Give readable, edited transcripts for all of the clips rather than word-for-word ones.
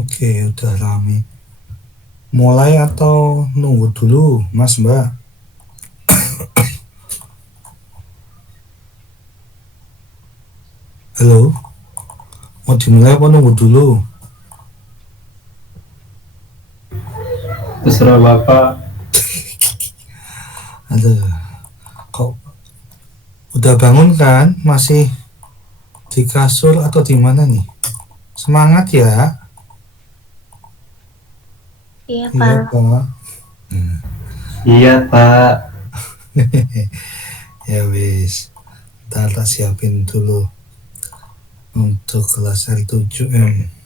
Oke, udah rame. Mulai atau nunggu dulu, Mas Mbak? Halo, mau dimulai apa nunggu dulu? Terserah Bapak. Aduh, kok udah bangun kan? Masih di kasur atau di mana nih? Semangat ya. Iya, Iya, Pak. Pak. Iya, Pak. Ya wis, ntar tak siapin dulu untuk kelas L7M.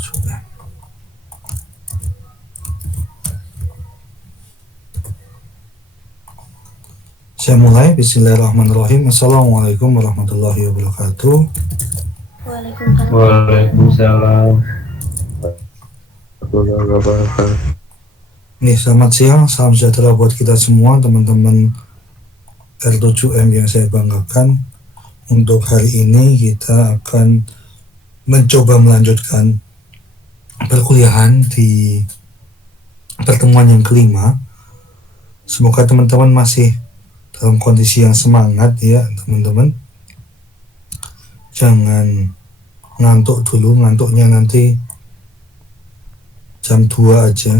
Coba. Saya mulai. Bismillahirrahmanirrahim. Assalamualaikum warahmatullahi wabarakatuh. Waalaikumsalam. Waalaikumsalam. Warahmatullahi wabarakatuh. Nih, selamat siang, salam sejahtera buat kita semua, teman-teman L7M yang saya banggakan. Untuk hari ini kita akan mencoba melanjutkan perkuliahan di pertemuan yang kelima. Semoga teman-teman masih dalam kondisi yang semangat ya, teman-teman. Jangan ngantuk dulu, ngantuknya nanti jam 2 aja.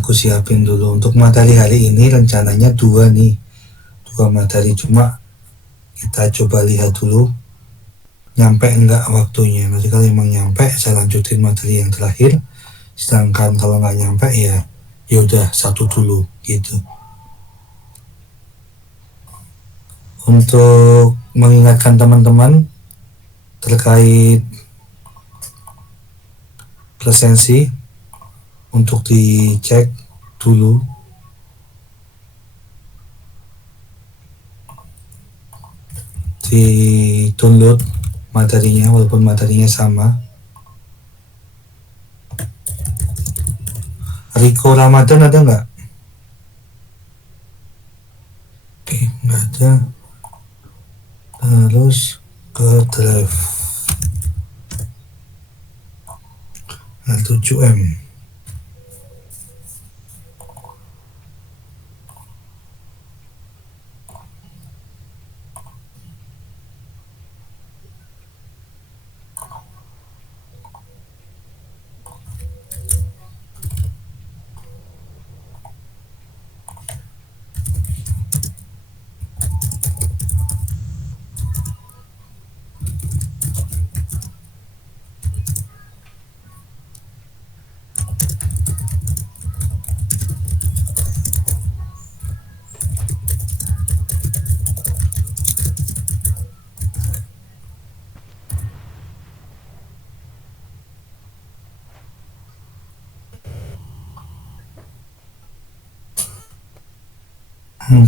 Aku siapin dulu untuk materi hari ini, rencananya 2 nih, 2 materi, cuma kita coba lihat dulu nyampe enggak waktunya. Nanti kalau emang nyampe saya lanjutin materi yang terakhir, sedangkan kalau nggak nyampe ya udah satu dulu gitu. Untuk mengingatkan teman-teman terkait presensi, untuk dicek dulu di download materinya, walaupun materinya sama. Riko Ramadan ada nggak? Oke, nggak ada. Terus ke drive L7M.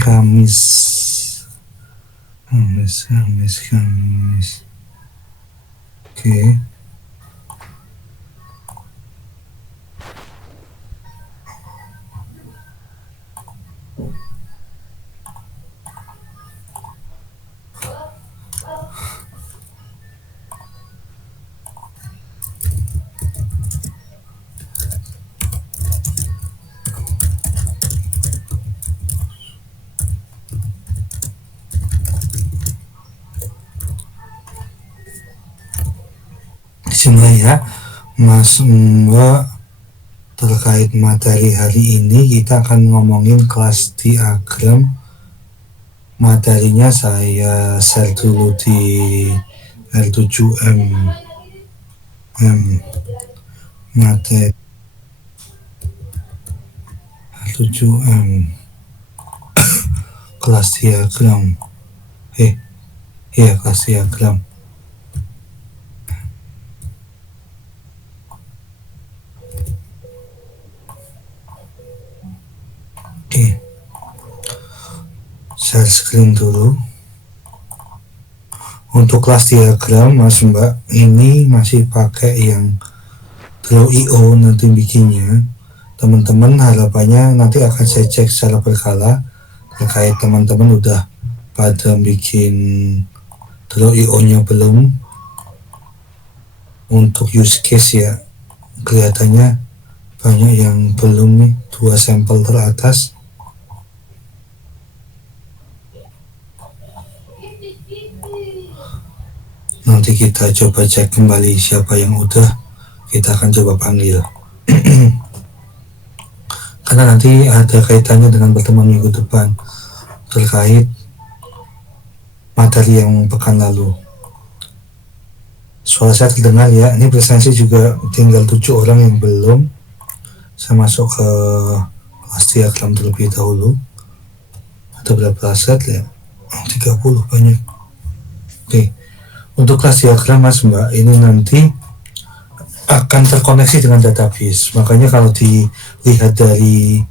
Kamis, Kamis. Oke. Bismillah ya, Mas Mbak. Terkait materi hari ini kita akan ngomongin kelas diagram. Materinya saya share dulu di L7M. Materi L7M kelas diagram. Kelas diagram. share screen dulu. Untuk kelas diagram Mas Mbak ini masih pakai yang Draw.io nanti bikinnya. Teman-teman harapannya nanti akan saya cek secara berkala terkait teman-teman udah pada bikin Draw.io nya belum. Untuk use case ya kelihatannya banyak yang belum nih, 2 sampel teratas. Nanti kita coba cek kembali siapa yang udah, kita akan coba panggil. Karena nanti ada kaitannya dengan pertemuan minggu depan terkait materi yang pekan lalu. Suara saya terdengar ya, ini presentasi juga tinggal 7 orang yang belum. Saya masuk ke kelas diagram terlebih dahulu. Ada berapa slide ya? 30 banyak. Oke. Untuk kelas diagram Mas Mbak ini nanti akan terkoneksi dengan database. Makanya kalau dilihat dari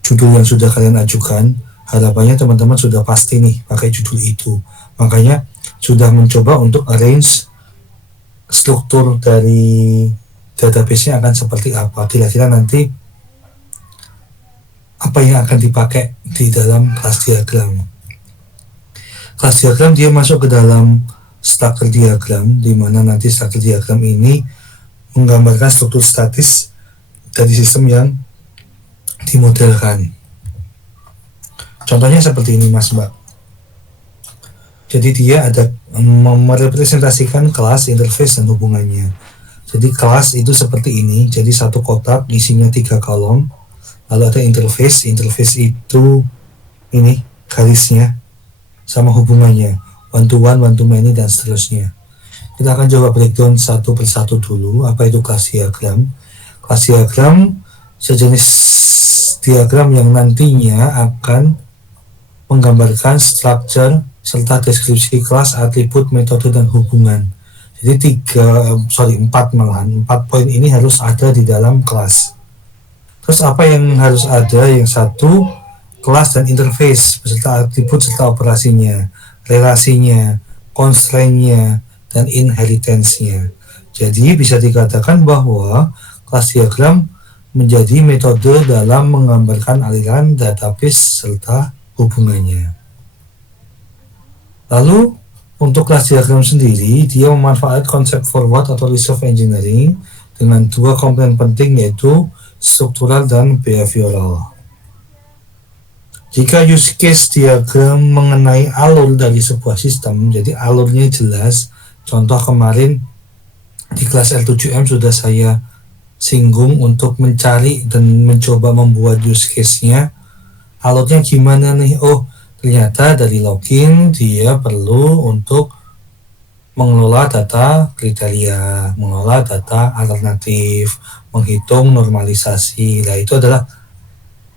judul yang sudah kalian ajukan, harapannya teman-teman sudah pasti nih pakai judul itu. Makanya sudah mencoba untuk arrange struktur dari database-nya akan seperti apa. Kira-kira nanti apa yang akan dipakai di dalam kelas diagram. Kelas diagram dia masuk ke dalam structure diagram, di mana nanti structure diagram ini menggambarkan struktur statis dari sistem yang dimodelkan. Contohnya seperti ini Mas Mbak. Jadi dia ada merepresentasikan kelas, interface, dan hubungannya. Jadi kelas itu seperti ini, jadi satu kotak isinya 3 kolom, lalu ada interface itu ini garisnya sama hubungannya, one to one to many, dan seterusnya. Kita akan coba breakdown satu persatu dulu. Apa itu kelas diagram? Kelas diagram sejenis diagram yang nantinya akan menggambarkan structure serta deskripsi kelas, atribut, metode, dan hubungan. Jadi 4 poin ini harus ada di dalam kelas. Terus apa yang harus ada? Yang satu, kelas dan interface beserta atribut serta operasinya, relasinya, constraint-nya, dan inheritance-nya. Jadi bisa dikatakan bahwa kelas diagram menjadi metode dalam menggambarkan aliran database serta hubungannya. Lalu untuk kelas diagram sendiri, dia memanfaatkan konsep forward atau reserve engineering dengan 2 komponen penting, yaitu struktural dan behavioral. Jika use case diagram mengenai alur dari sebuah sistem, jadi alurnya jelas. Contoh kemarin di kelas L7M sudah saya singgung untuk mencari dan mencoba membuat use case-nya. Alurnya gimana nih? Oh, ternyata dari login dia perlu untuk mengelola data kriteria, mengelola data alternatif, menghitung normalisasi. Nah, itu adalah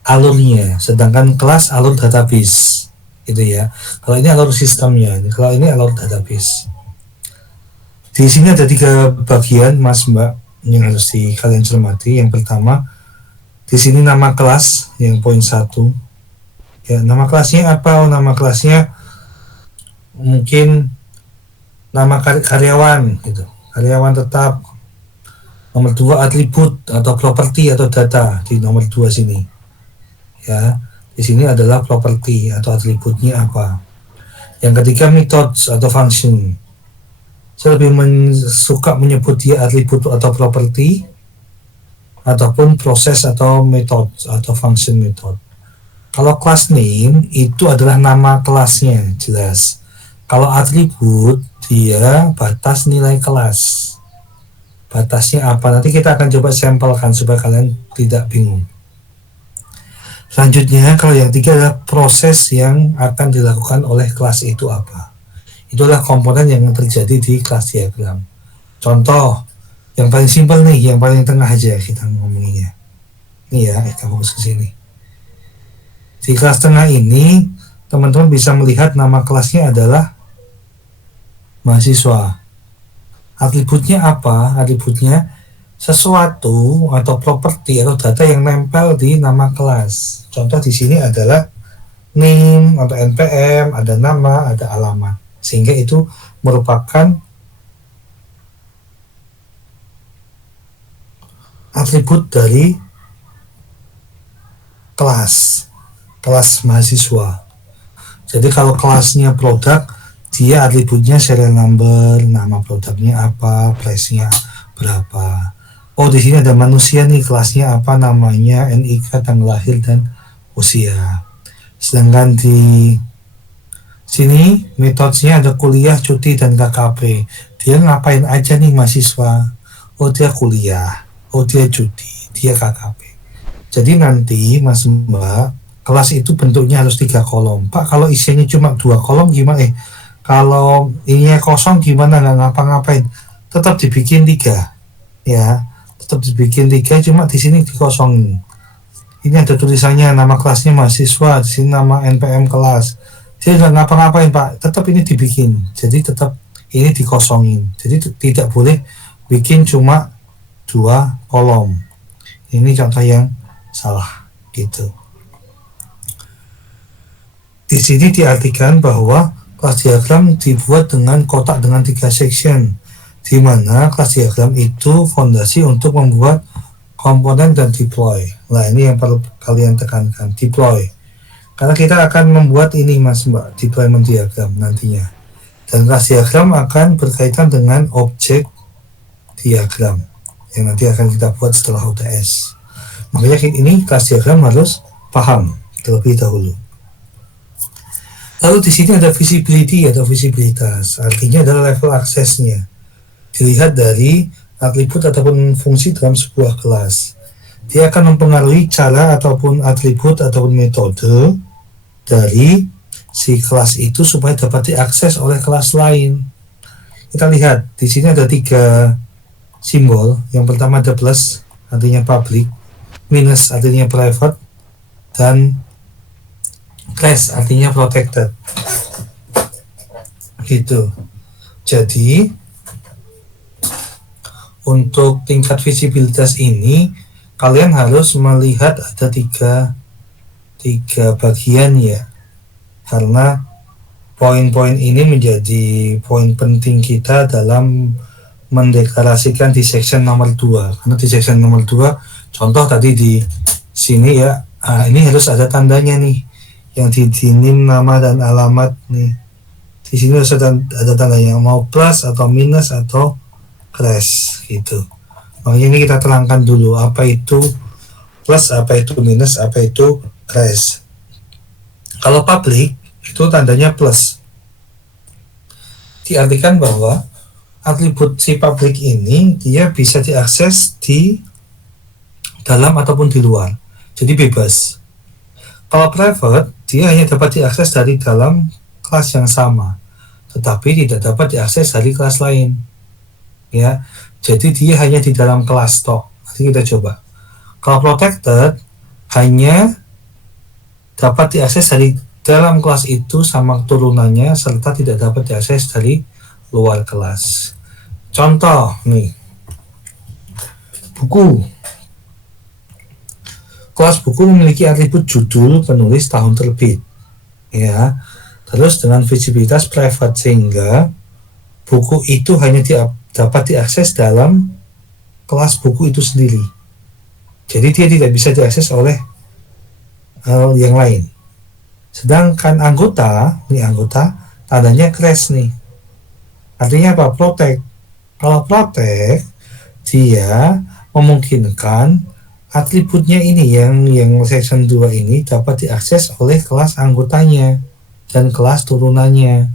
alurnya. Sedangkan kelas alur database, gitu ya. Kalau ini alur sistemnya, kalau ini alur database. Di sini ada 3 bagian Mas Mbak yang harus kalian cermati. Yang pertama, di sini nama kelas yang poin 1. Ya, nama kelasnya apa? Oh, nama kelasnya mungkin nama karyawan gitu. Karyawan tetap. Nomor 2 atribut atau properti atau data di nomor 2 sini. Ya, di sini adalah properti atau atributnya apa. Yang ketiga methods atau function. Saya lebih suka menyebut dia atribut atau properti ataupun proses atau method atau function method. Kalau class name itu adalah nama kelasnya, jelas. Kalau atribut dia batas nilai kelas. Batasnya apa? Nanti kita akan coba sampelkan supaya kalian tidak bingung. Selanjutnya, kalau yang 3 adalah proses yang akan dilakukan oleh kelas itu apa. Itulah komponen yang terjadi di kelas diagram. Contoh, yang paling simpel nih, yang paling tengah aja kita ngomonginnya. Ini ya, kita fokus ke sini. Di kelas tengah ini, teman-teman bisa melihat nama kelasnya adalah mahasiswa. Atributnya apa? Atributnya sesuatu atau properti atau data yang nempel di nama kelas. Contoh di sini adalah NIM atau NPM, ada nama, ada alamat, sehingga itu merupakan atribut dari kelas mahasiswa. Jadi kalau kelasnya produk, dia atributnya serial number, nama produknya apa, price-nya berapa. Oh, di sini ada manusia nih, kelasnya apa, namanya, NIK, tanggal lahir, dan usia. Sedangkan di sini metodenya ada kuliah, cuti, dan KKP. Dia ngapain aja nih mahasiswa? Oh, dia kuliah, oh dia cuti, dia KKP. Jadi nanti Mas Mbak, kelas itu bentuknya harus 3 kolom. Pak, kalau isinya cuma 2 kolom gimana? Kalau ininya kosong gimana, nggak ngapa-ngapain? Tetap dibikin 3, ya. Tetap dibikin 3, cuma di sini dikosongin. Ini ada tulisannya nama kelasnya mahasiswa, di sini nama NPM kelas. Dia nggak ngapa-ngapain Pak, tetap ini dibikin. Jadi tetap ini dikosongin. Jadi tidak boleh bikin cuma 2 kolom. Ini contoh yang salah gitu. Di sini diartikan bahwa kelas diagram dibuat dengan kotak dengan 3 section, di mana kelas diagram itu fondasi untuk membuat komponen dan deploy. Nah, ini yang perlu kalian tekankan, deploy. Karena kita akan membuat ini Mas Mbak, deployment diagram nantinya. Dan kelas diagram akan berkaitan dengan objek diagram yang nanti akan kita buat setelah UTS. Makanya ini kelas diagram harus paham terlebih dahulu. Lalu di sini ada visibility atau visibilitas, artinya adalah level aksesnya. Dilihat dari atribut ataupun fungsi dalam sebuah kelas. Dia akan mempengaruhi cara ataupun atribut ataupun metode dari si kelas itu supaya dapat diakses oleh kelas lain. Kita lihat di sini ada 3 simbol. Yang pertama ada plus, artinya public, minus artinya private, dan class artinya protected gitu. Jadi untuk tingkat visibilitas ini kalian harus melihat ada tiga bagian ya, karena poin-poin ini menjadi poin penting kita dalam mendeklarasikan di section nomor 2. Karena di section nomor 2 contoh tadi di sini ya, ini harus ada tandanya nih, yang di NIM nama dan alamat nih. Di sini harus ada tandanya, mau plus atau minus atau crash gitu. Makanya ini kita terangkan dulu apa itu plus, apa itu minus, apa itu crash. Kalau public itu tandanya plus. Diartikan bahwa atribut si public ini dia bisa diakses di dalam ataupun di luar. Jadi bebas. Kalau private, dia hanya dapat diakses dari dalam kelas yang sama, tetapi tidak dapat diakses dari kelas lain. Ya, jadi dia hanya di dalam kelas tok. Nanti kita coba. Kalau protected, hanya dapat diakses dari dalam kelas itu sama turunannya, serta tidak dapat diakses dari luar kelas. Contoh nih, buku. Kelas buku memiliki atribut judul, penulis, tahun terbit, ya. Terus dengan visibilitas private, sehingga buku itu hanya dapat diakses dalam kelas buku itu sendiri. Jadi dia tidak bisa diakses oleh yang lain. Sedangkan anggota, ini anggota, tandanya crash nih. Artinya apa? Protect. Kalau protect, dia memungkinkan atributnya ini yang section 2 ini dapat diakses oleh kelas anggotanya dan kelas turunannya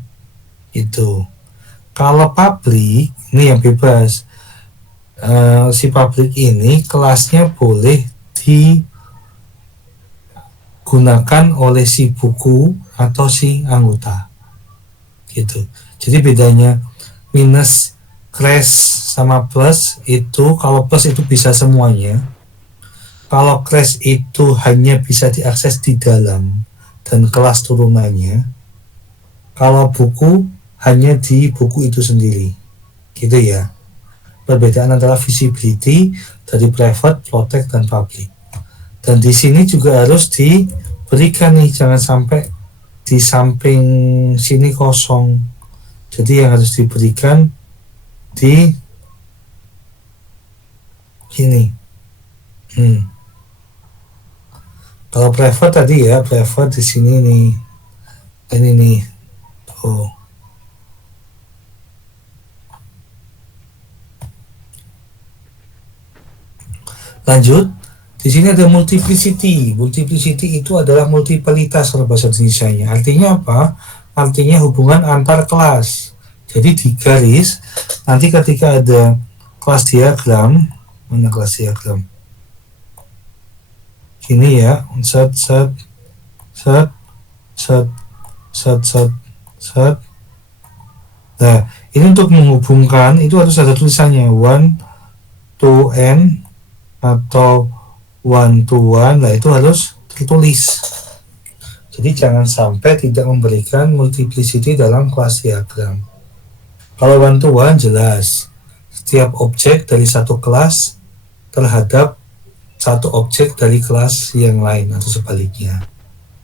itu. Kalau public ini yang bebas, si public ini kelasnya boleh digunakan oleh si buku atau si anggota gitu. Jadi bedanya minus, crash sama plus itu, kalau plus itu bisa semuanya. Kalau crash itu hanya bisa diakses di dalam dan kelas turunannya. Kalau buku hanya di buku itu sendiri. Gitu ya. Perbedaan antara visibility dari private, protect, dan public. Dan di sini juga harus berikan nih, jangan sampai di samping sini kosong. Jadi yang harus diberikan di sini. Kalau private tadi ya, private di sini nih, ini nih, tuh. Lanjut, di sini ada multiplicity. Multiplicity itu adalah multipalitas kalau bahasa Indonesia-nya. Artinya apa? Artinya hubungan antar kelas. Jadi di garis, nanti ketika ada kelas diagram, mana kelas diagram? Ini ya, set. Nah, ini untuk menghubungkan itu harus ada tulisannya 1 to n atau 1 to 1. Nah, itu harus tertulis. Jadi jangan sampai tidak memberikan multiplicity dalam kelas diagram. Kalau 1 to 1 jelas, setiap objek dari satu kelas terhadap satu objek dari kelas yang lain atau sebaliknya.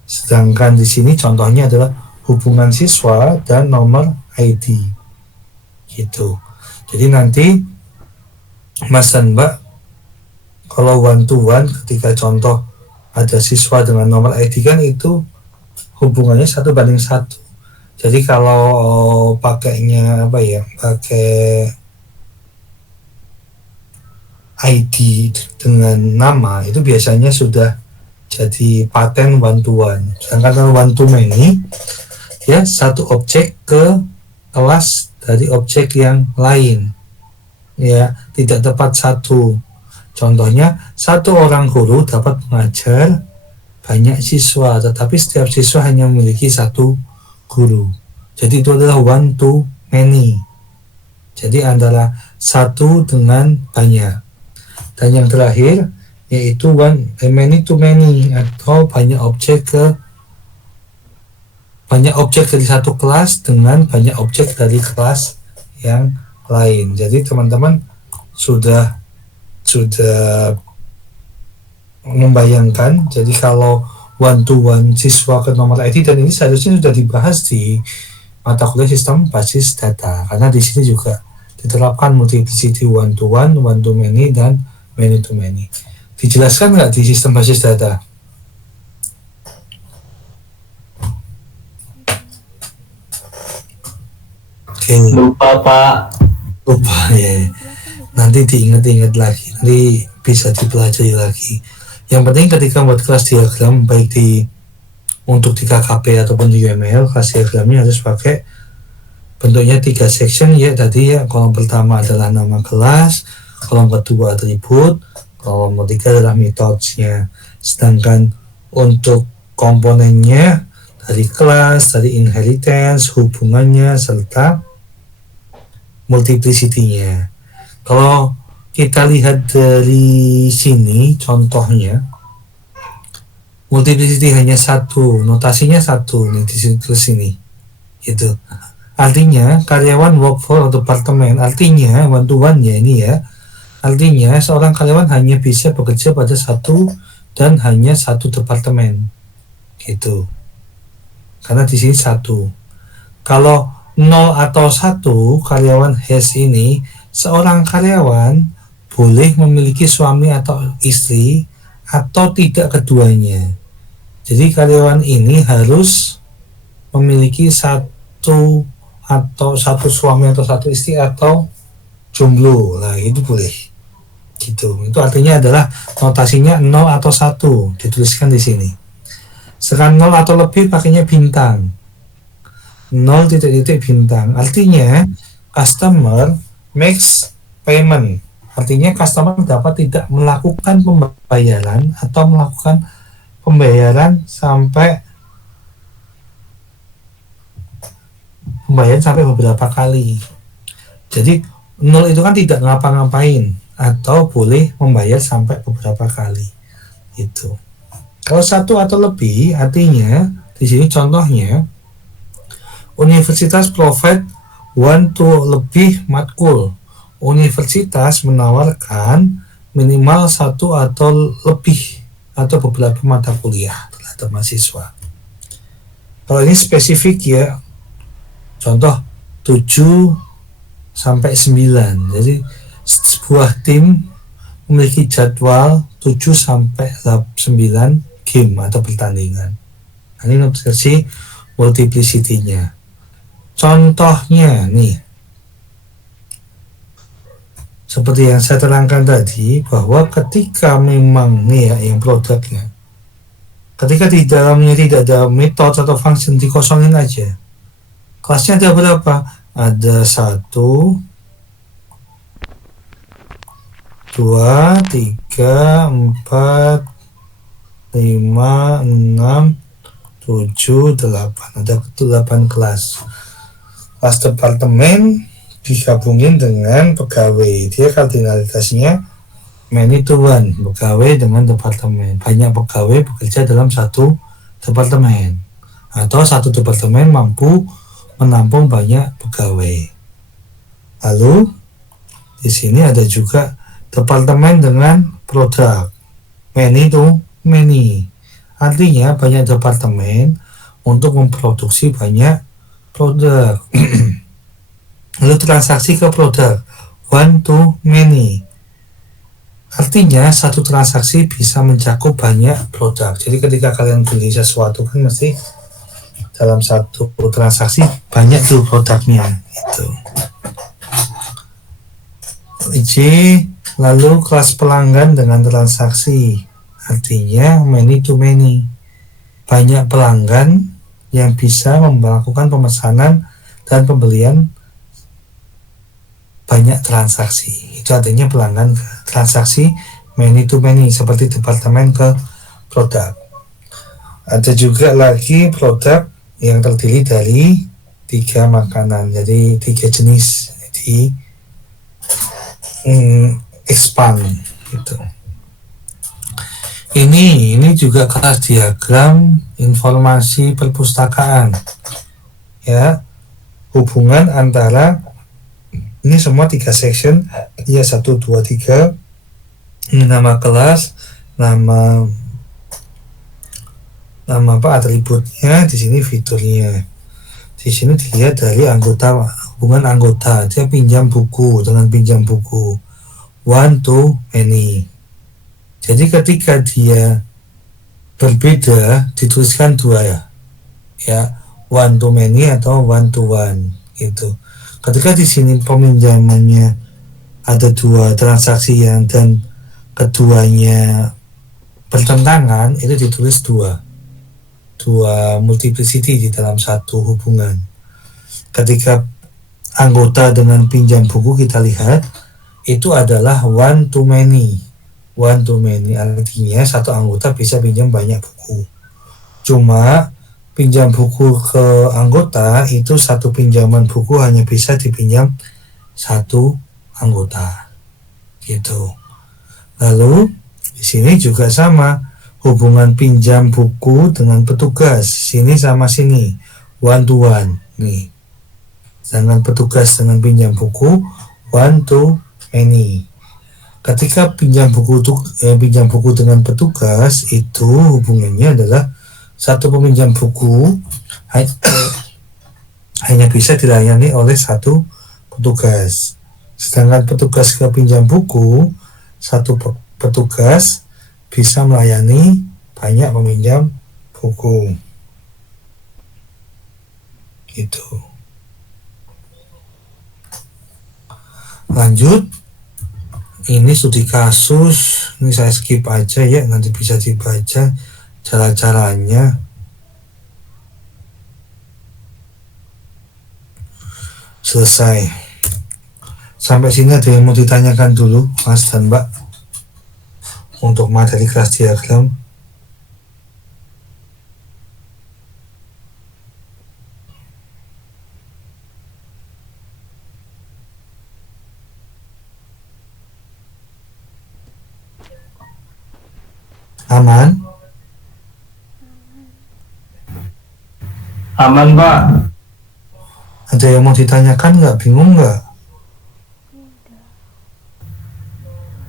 Sedangkan di sini contohnya adalah hubungan siswa dan nomor ID. Gitu. Jadi nanti Mas dan Mbak kalau 1 to 1 ketika contoh ada siswa dengan nomor ID kan itu hubungannya 1:1. Jadi kalau pakainya apa ya, pakai ID dengan nama itu biasanya sudah jadi paten 1 to 1. Sedangkan kalau 1 to many ya, satu objek ke kelas dari objek yang lain ya, tidak tepat satu. Contohnya, satu orang guru dapat mengajar banyak siswa, tetapi setiap siswa hanya memiliki satu guru. Jadi itu adalah 1 to many. Jadi antara satu dengan banyak. Dan yang terakhir yaitu many to many, atau banyak objek dari satu kelas dengan banyak objek dari kelas yang lain. Jadi teman-teman sudah membayangkan. Jadi kalau 1 to 1 siswa ke nomor ID, dan ini seharusnya sudah dibahas di mata kuliah sistem basis data, karena di sini juga diterapkan multiplicity 1 to 1, 1 to many, dan many to many. Dijelaskan nggak di sistem basis data? Oke. Lupa Pak. Lupa ya. Nanti diingat-ingat lagi, nanti bisa dipelajari lagi. Yang penting ketika buat kelas diagram, baik untuk di KKP ataupun di UML, kelas diagramnya harus pakai bentuknya 3 section ya. Tadi ya, kolom pertama adalah nama kelas, kolom kedua atribut, kolom ketiga adalah metodenya. Sedangkan untuk komponennya dari kelas, dari inheritance, hubungannya, serta multiplicity-nya. Kalau kita lihat dari sini contohnya, multiplicity hanya 1, notasinya 1 nih di sini gitu. Artinya karyawan work for departemen, artinya 1 to 1 ya ini ya. Artinya seorang karyawan hanya bisa bekerja pada satu dan hanya satu departemen gitu. Karena di sini 1. Kalau 0 atau 1 karyawan has ini, seorang karyawan boleh memiliki suami atau istri atau tidak keduanya. Jadi karyawan ini harus memiliki satu suami atau satu istri atau jomblo. Nah, itu boleh. Gitu. Itu artinya adalah notasinya 0 atau 1 dituliskan di sini. Sekarang 0 atau lebih pakainya bintang. 0 titik-titik bintang. Artinya customer makes payment. Artinya customer dapat tidak melakukan pembayaran atau melakukan pembayaran sampai beberapa kali. Jadi 0 itu kan tidak ngapa-ngapain atau boleh membayar sampai beberapa kali. Itu. Kalau 1 atau lebih artinya di sini contohnya universitas provide 1 to lebih matkul. Universitas menawarkan minimal 1 atau lebih atau beberapa mata kuliah. atau mahasiswa. Kalau ini spesifik ya, contoh 7 sampai 9. Jadi sebuah tim memiliki jadwal 7 sampai 9 game atau pertandingan. Nah, ini notifikasi multiplicity-nya. Contohnya nih, seperti yang saya terangkan tadi, bahwa ketika memang nih ya, yang produknya, ketika di dalamnya tidak ada metode atau function, dikosongin aja. Kelasnya ada berapa? Ada 1, 2, 3, 4, 5, 6, 7, 8. Ada 8 kelas. Kelas departemen digabungin dengan pegawai. Dia kardinalitasnya many to one, pegawai dengan departemen. Banyak pegawai bekerja dalam satu departemen, atau satu departemen mampu menampung banyak pegawai. Lalu di sini ada juga departemen dengan produk, many to many. Artinya banyak departemen untuk memproduksi banyak produk. Lalu transaksi ke produk, one to many. Artinya satu transaksi bisa mencakup banyak produk. Jadi ketika kalian beli sesuatu kan mesti dalam satu transaksi banyak tuh produknya gitu. Lalu kelas pelanggan dengan transaksi, artinya many to many. Banyak pelanggan yang bisa melakukan pemesanan dan pembelian banyak transaksi. Itu artinya pelanggan transaksi many to many, seperti departemen ke produk. Ada juga lagi produk yang terdiri dari 3 makanan, jadi 3 jenis, jadi expand gitu. Ini juga kelas diagram informasi perpustakaan ya, hubungan antara ini semua 3 section ya, 1, 2, 3. Ini nama kelas, nama atributnya, di sini fiturnya. Di sini dilihat dari anggota, hubungan anggota. Dia pinjam buku dengan pinjam buku, one to many. Jadi ketika dia berbeda dituliskan 2 ya, one to many atau one to one gitu. Ketika di sini peminjamannya ada 2 transaksi yang dan keduanya bertentangan, itu ditulis 2 multiplicity di dalam satu hubungan. Ketika anggota dengan pinjam buku, kita lihat itu adalah one to many. Artinya satu anggota bisa pinjam banyak buku. Cuma pinjam buku ke anggota itu satu pinjaman buku hanya bisa dipinjam 1 anggota gitu. Lalu di sini juga sama, hubungan pinjam buku dengan petugas, sini sama sini, one to one nih. Dengan petugas dengan pinjam buku, one to many. Ketika pinjam buku dengan petugas, itu hubungannya adalah satu peminjam buku hanya bisa dilayani oleh 1 petugas. Sedangkan petugas ke pinjam buku, 1 petugas bisa melayani banyak peminjam buku gitu. Lanjut, ini studi kasus, ini saya skip aja ya, nanti bisa dibaca cara-caranya. Selesai. Sampai sini ada yang mau ditanyakan dulu, Mas dan Mbak, untuk materi kelas diagram? Aman? Aman, Pak. Ada yang mau ditanyakan nggak? Bingung nggak?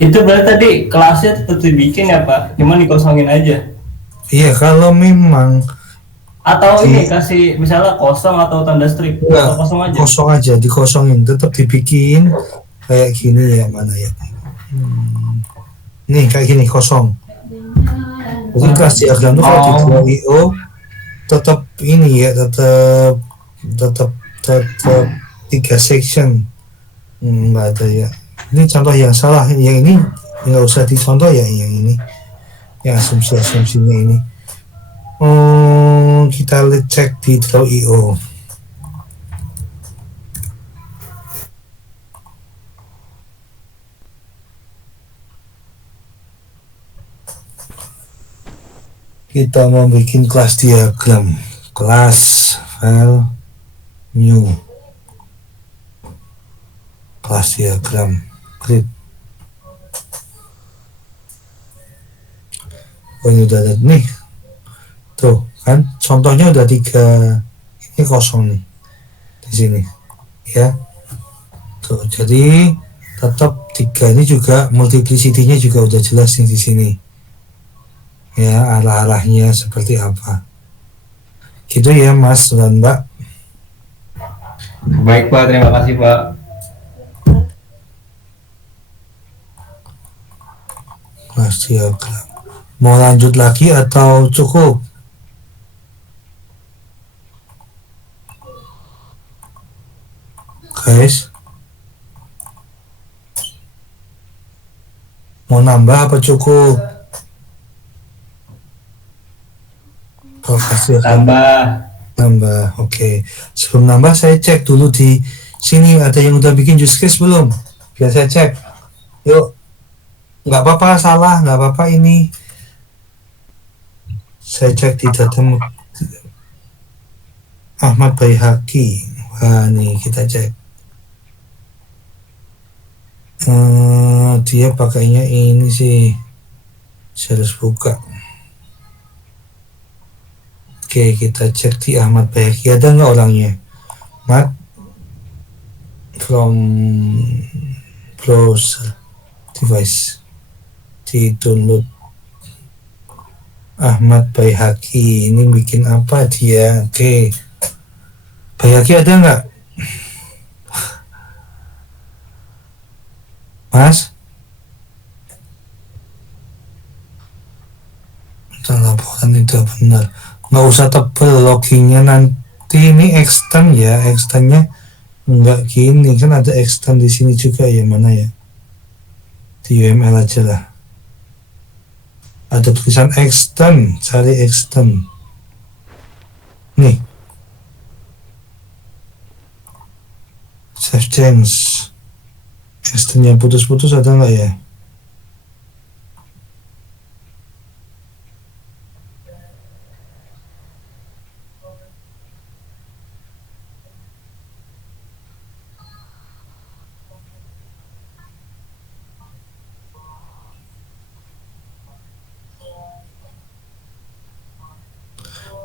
Itu berarti tadi kelasnya tetap dibikin ya, Pak? Cuman dikosongin aja. Iya, kalau memang Atau di ini kasih misalnya kosong atau tanda strip enggak, atau kosong aja. kosong aja, dikosongin, tetap dibikin kayak gini ya, mana ya? Nih kayak gini kosong. Jadi kelas diagram tuh kalau di Oh, 2IO tetap ini ya, tetap tetap tetap 3 section. Nggak ada ya. Ini contoh yang salah, yang ini nggak usah dicontoh ya, yang ini, yang asumsinya ini. Kita cek di draw.io. Kita mau bikin kelas diagram, kelas file new, kelas diagram create. Ini udah ada nih, tuh kan contohnya udah 3, ini kosong nih di sini ya. Tuh, jadi tetap 3 ini juga multiplicity-nya juga udah jelas nih di sini ya, arah-arahnya seperti apa gitu ya Mas dan Mbak. baik Pak, terima kasih Pak. Kelas diagram, mau lanjut lagi atau cukup guys? Mau nambah apa cukup? Kalau kelas diagram Tambah. nambah, oke. Sebelum nambah saya cek dulu di sini ada yang udah bikin use case belum, biar saya cek. Yuk, nggak apa-apa salah, nggak apa-apa, ini saya cek di data Ahmad Baihaqi. Wah, nih kita cek. Dia pakainya ini sih, saya harus buka. Oke, kita cek di Ahmad Baihaqi, ada nggak orangnya? Ahmad from browser device, di download. Ahmad Baihaqi ini bikin apa dia? Oke, Baihaqi ada nggak Mas? Laporan itu benar, nggak usah tebel loggingnya, nanti ini extend ya, extendnya nggak gini kan, ada extend di sini juga ya, mana ya, di UML aja lah, ada tulisan extend, cari extend nih, save change, extendnya putus-putus ada nggak ya?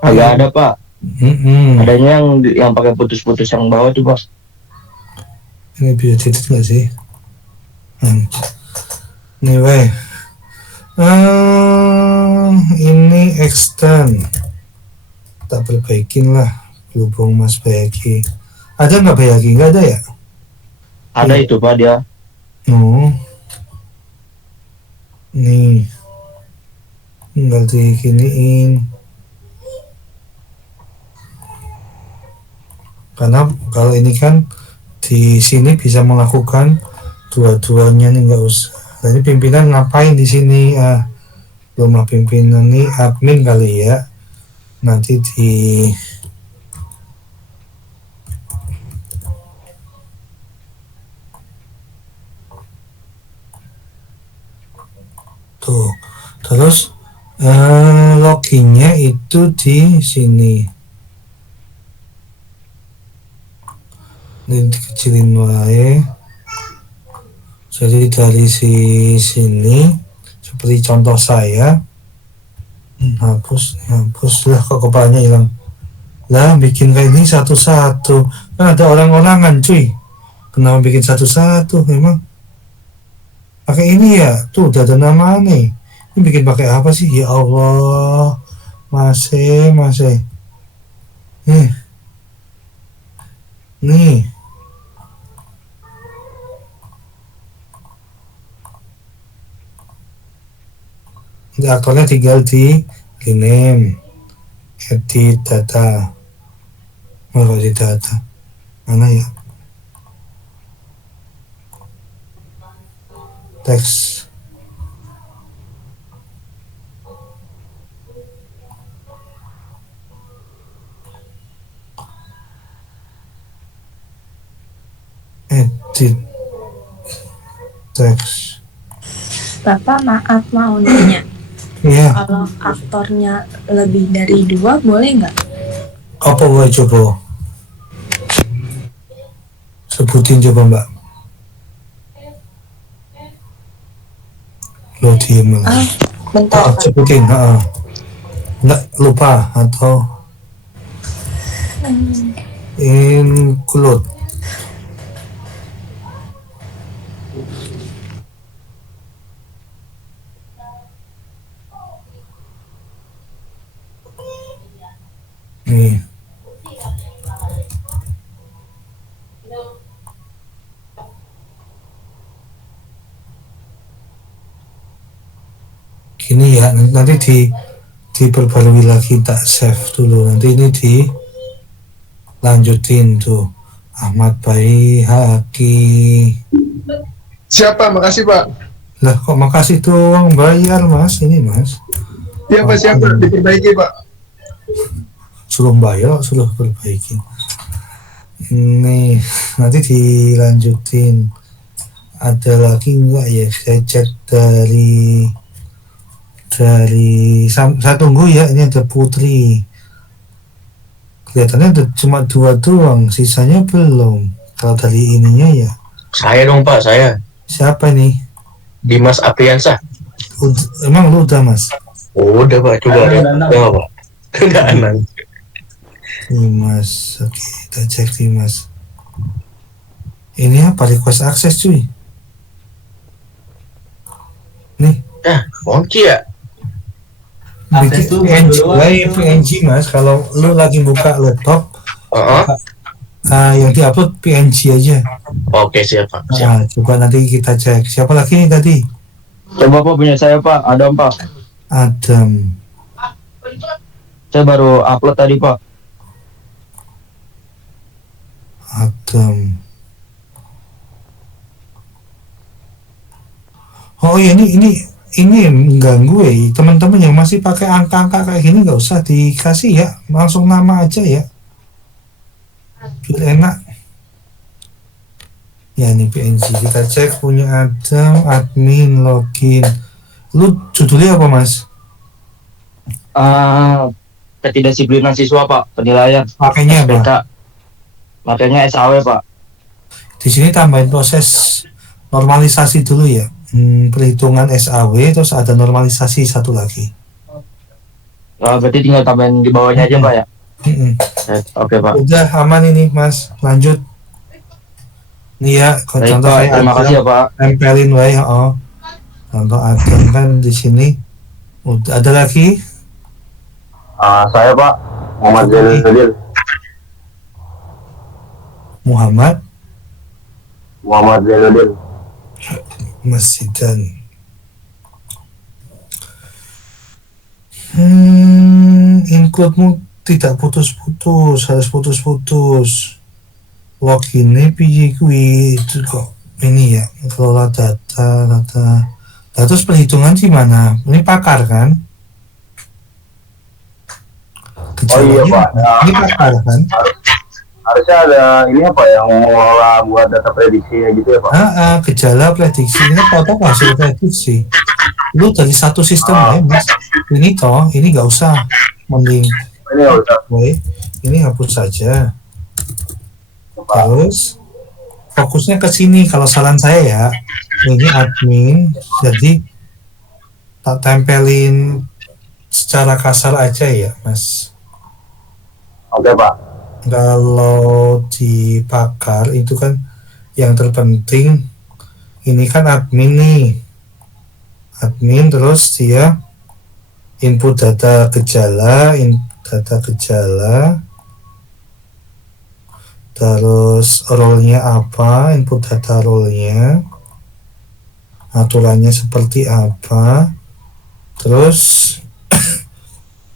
Agak ada Pak, Mm-mm. adanya yang pakai putus-putus yang bawah tuh Pak. Ini bisa edit nggak sih? Nih weh, ini extend, tak perbaikin lah, berhubung Mas Bayaki. Ada nggak Bayaki? Nggak ada ya? Ada itu Pak dia. Oh, nih, tinggal diginiin. Karena kalau ini kan di sini bisa melakukan dua-duanya nih, nggak usah. Jadi pimpinan ngapain di sini? Rumah pimpinan nih admin kali ya. Nanti di tuh, terus loginnya itu di sini. Ini dikecilin wae. Jadi dari sini seperti contoh saya, hapus lah, kok kepalanya hilang lah, bikin kayak ini satu-satu kan ada orang-orangan cuy, kenapa bikin satu-satu? Memang pakai ini ya, tuh udah ada nama nih, ini bikin pakai apa sih ya Allah, masih. Nih. Ini aktornya tinggal di rename, edit data, edit data. Mana ya? Teks. Edit teks. Bapak maaf mau nanya, Iya. kalau aktornya lebih dari 2 boleh nggak? Apa gue coba? Sebutin coba Mbak. Lo diem lah. Bentar Pak. Sebutin. Nggak lupa atau include. Nih. Gini ya, nanti diperbarui lagi, tak save dulu. Nanti ini dilanjutin tuh. Ahmad Bayi Haki. Siapa? Makasih Pak. Lah kok makasih doang, bayar Mas, ini Mas. Siapa? Diperbaiki Pak. Suruh bayar, suruh perbaiki. Nih, nanti dilanjutin. Ada lagi enggak ya? Saya cek dari saya tunggu ya. Ini ada Putri. Kelihatannya ada cuma 2 doang, sisanya belum. Kalau dari ininya ya. Saya dong Pak, saya. Siapa nih? Dimas Apriansah. Emang lu udah Mas? Udah Pak, coba deh. Udah Pak. Udah anak. Dimas, oke, kita cek Dimas. Ini apa? Request access cuy. Nih, Monkey ya? Akses tuh PNG, duluan. PNG Mas. Kalau lu lagi buka laptop, yang diupload PNG aja. Oke, siap Pak. Siap. Nah, coba nanti kita cek. Siapa lagi nih tadi? Coba Pak punya saya Pak, Adam Pak. Adam. Saya baru upload tadi Pak. Adam. Oh iya, ini mengganggu ya. Teman-teman yang masih pakai angka-angka kayak gini nggak usah dikasih ya, langsung nama aja ya, biar enak. Ya ini PNG, kita cek punya Adam, admin, login. Lu judulnya apa Mas? Ketidakdisiplinan siswa Pak, penilaian. Pakainya apa? SPK. Makanya SAW Pak. Di sini tambahin proses normalisasi dulu ya. Perhitungan SAW, terus ada normalisasi satu lagi. Berarti tinggal tambahin di bawahnya aja Pak ya. Oke Pak. Udah aman ini Mas, lanjut. Nih ya, Baik, contoh Pak. kayak Terima kasih ya Pak. tempelin wae. Contoh Adam kan di sini. Udah ada lagi? Saya Pak, Muhammad Zainuddin. Muhammad Zainuddin. Masjidan. Include-mu tidak putus-putus, harus putus-putus. Loginnya piye kuwi itu kok ini ya, kelola data. Nah, terus perhitungan gimana? Ini pakar kan? Oh iya Pak. Ini pakar kan? Harusnya ada ini apa yang mengelola buat data prediksinya gitu ya Pak? Gejala prediksinya atau hasil prediksi. Lu dari satu sistem ya Mas. Ini nggak usah, mending Ini nggak usah. ini hapus saja. Terus fokusnya ke sini. Kalau saran saya ya, ini admin, jadi tak tempelin secara kasar aja ya Mas. Oke Pak. Kalau di pakar itu kan yang terpenting ini kan admin nih, admin terus dia input data gejala, data gejala, terus role-nya apa, input data role-nya, aturannya seperti apa, terus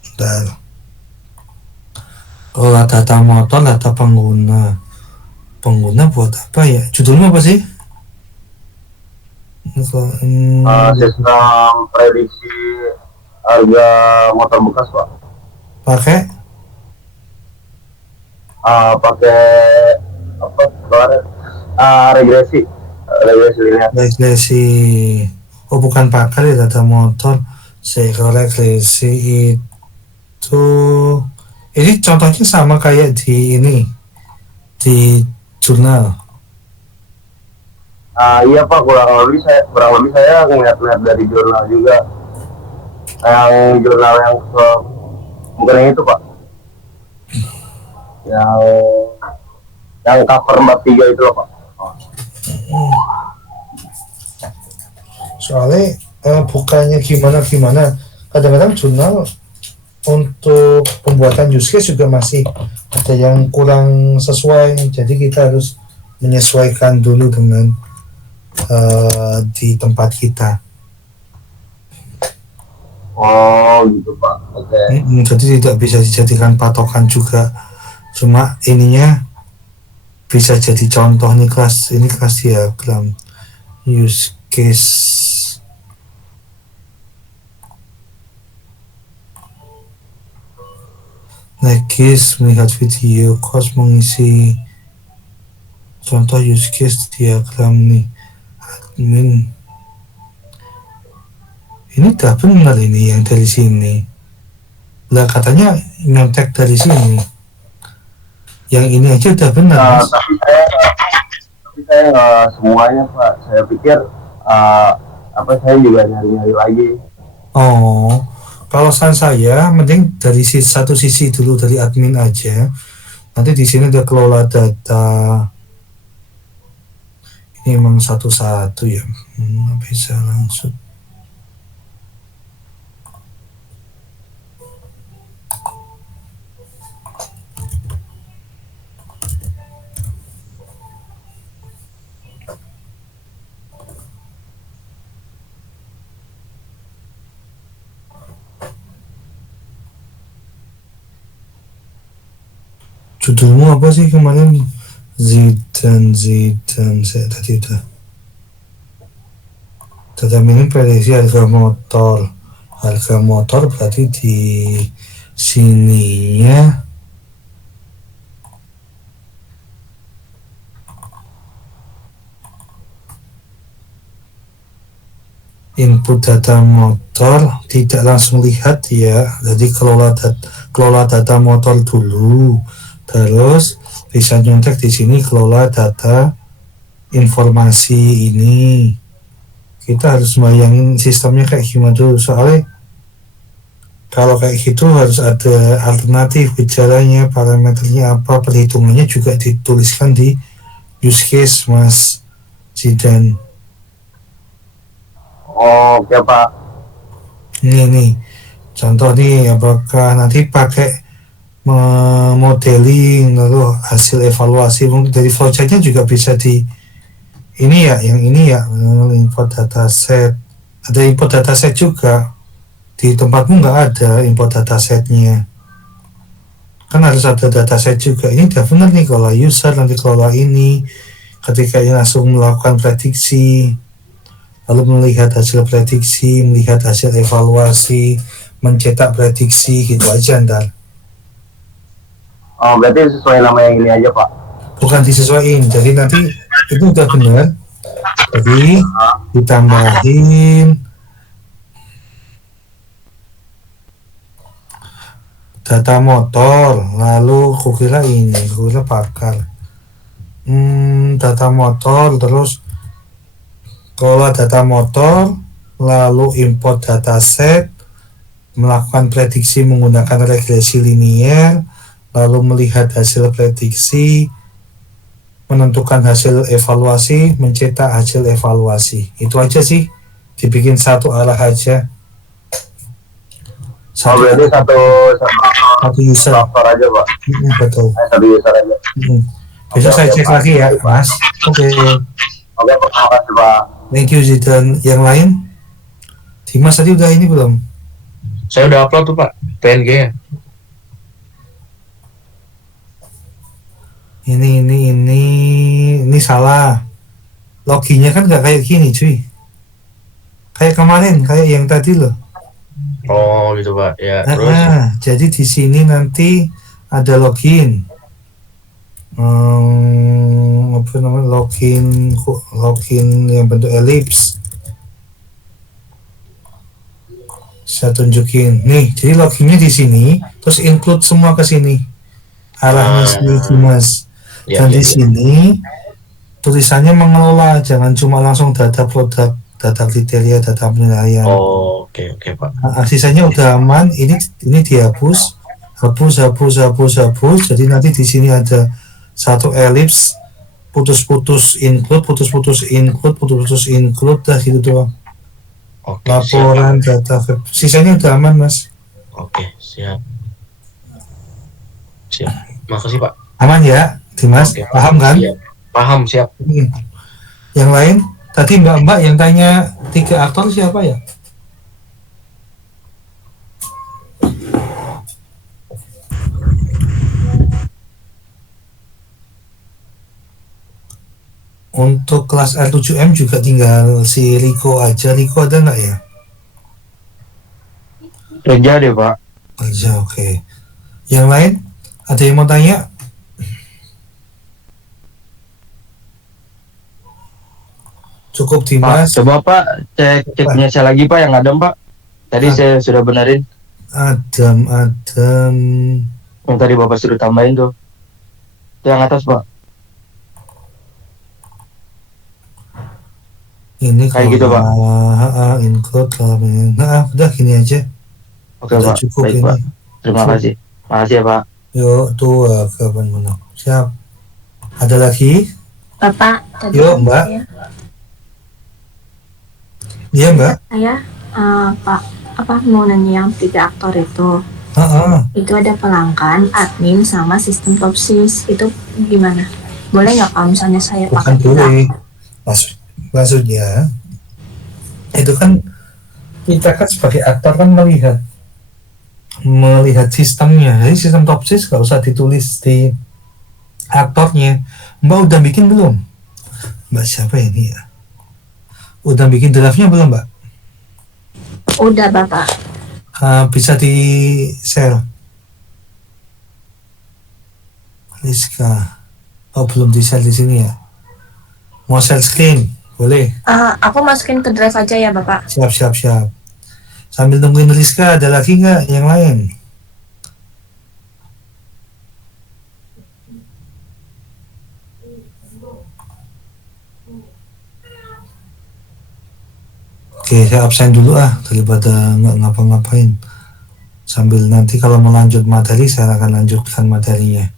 bentar, olah data motor, data pengguna buat apa ya, judulnya apa sih? Sistem prediksi harga motor bekas Pak. Pakai Pakai apa kemarin, regresi linear. regresi. Oh, bukan pakai data motor, saya regresi itu. Ini contohnya sama kayak di ini, di jurnal. Iya Pak, kurang lebih saya ngeliat dari jurnal juga, yang jurnal yang bukan yang itu Pak, yang cover 43 itu loh Pak. Soalnya bukannya gimana kadang-kadang jurnal untuk pembuatan use case juga masih ada yang kurang sesuai, jadi kita harus menyesuaikan dulu dengan di tempat kita. Oh gitu Pak, oke. Jadi tidak bisa dijadikan patokan juga, cuma ininya bisa jadi contoh nih, kelas diagram use case. Next, melihat video course mengisi contoh use case diagram nih, admin. Ini udah benar ini yang dari sini. Lah katanya nyontek dari sini. Yang ini aja udah benar. Tapi saya nggak semuanya Pak. Saya pikir saya juga nyari lagi. Oh, kalau saran saya mending dari satu sisi dulu, dari admin aja. Nanti di sini ada kelola data. Ini emang satu-satu ya. Bisa langsung. Judulmu apa sih kemarin? Zidan saya tadi udah. Data minim prediksi harga motor berarti di sini ya. Input data motor tidak langsung lihat ya, jadi kelola data motor dulu. Terus bisa nyontek di sini kelola data informasi ini. Kita harus bayangin sistemnya kayak gimana dulu, soalnya kalau kayak gitu harus ada alternatif gejalanya, parameternya apa, perhitungannya juga dituliskan di use case Mas Zidan. Oke Pak. Ini contoh nih, apakah nanti pakai modeling lalu hasil evaluasi dari flowchartnya juga bisa di ini ya, yang ini ya, import dataset. Ada import dataset juga di tempatmu, nggak ada import datasetnya, kan harus ada dataset juga. Ini udah benar nih, kalau user nanti kelola ini, ketika ini langsung melakukan prediksi, lalu melihat hasil prediksi, melihat hasil evaluasi, mencetak prediksi gitu aja ntar. Oh, berarti sesuai nama yang ini aja Pak? Bukan disesuaiin, jadi nanti itu udah benar, jadi ditambahin data motor, lalu kukira pakar data motor, terus kelola data motor, lalu import dataset, melakukan prediksi menggunakan regresi linier, lalu melihat hasil prediksi, menentukan hasil evaluasi, mencetak hasil evaluasi. Itu aja sih, dibikin satu arah aja. berarti satu user. daftar aja Pak. Betul. Satu user aja. Besok saya cek lagi ya, Mas. Oke. Oke, terima kasih Pak. Thank you Zidan. Yang lain? Dimas tadi udah ini belum? Saya udah upload tuh Pak, PNG ya. Ini salah. Loginnya kan nggak kayak gini cuy. Kayak kemarin, kayak yang tadi loh. Oh gitu Pak, ya terus. Jadi di sini nanti ada login. Apa namanya, login yang bentuk elips. Saya tunjukin nih, jadi loginnya di sini terus include semua ke sini arahnya sini Mas. Dan di sini tulisannya mengelola, jangan cuma langsung data produk, data kriteria, data penilaian. Oh oke Pak. Sisanya udah aman. Ini dihapus, hapus. Jadi nanti di sini ada satu elips, putus-putus include, dah gitu doang. Oke, Laporan siap. data web. Sisanya udah aman Mas. Oke, siap. Makasih Pak. Aman ya Dimas? Oke, Paham kan? siap. Paham, siap. Yang lain? Tadi Mbak yang tanya 3 aktor siapa ya? Untuk kelas R7M juga tinggal si Riko aja. Riko ada nggak ya? Kerja deh Pak. Aja, oke. Yang lain? Ada yang mau tanya? Cukup Pak, Dimas. coba Pak cek punya saya lagi Pak yang Adam Pak. Tadi saya sudah benerin. Adam. Yang tadi Bapak suruh tambahin tuh. Itu yang atas Pak. Ini Kayak gitu, Pak. Include kalau udah gini aja. Oke Udah Pak. cukup Baik ini. Pak. Terima kasih. Makasih ya Pak. Yuk tuh kapan menang. Siap. Ada lagi? Bapak, tadi Yuk, Mbak. Iya Mbak. Saya Pak mau nanya yang 3 aktor itu. Itu ada pelanggan, admin, sama sistem topsis. Itu gimana? Boleh nggak kalau misalnya saya Bukan pakai boleh. Maksudnya itu kan kita kan sebagai aktor kan melihat sistemnya. Jadi sistem topsis nggak usah ditulis di aktornya. Mbak udah bikin belum? Mbak siapa ini ya? Udah bikin draftnya belum Mbak? Udah Bapak. Bisa di share. Rizka. Oh belum di share di sini ya? Mau share screen? Boleh. Aku masukin ke drive aja ya Bapak. Siap. Sambil nungguin Rizka, ada lagi nggak yang lain? Oke, saya absen dulu daripada nggak ngapa-ngapain. Sambil nanti kalau mau lanjut materi, saya akan lanjutkan materinya.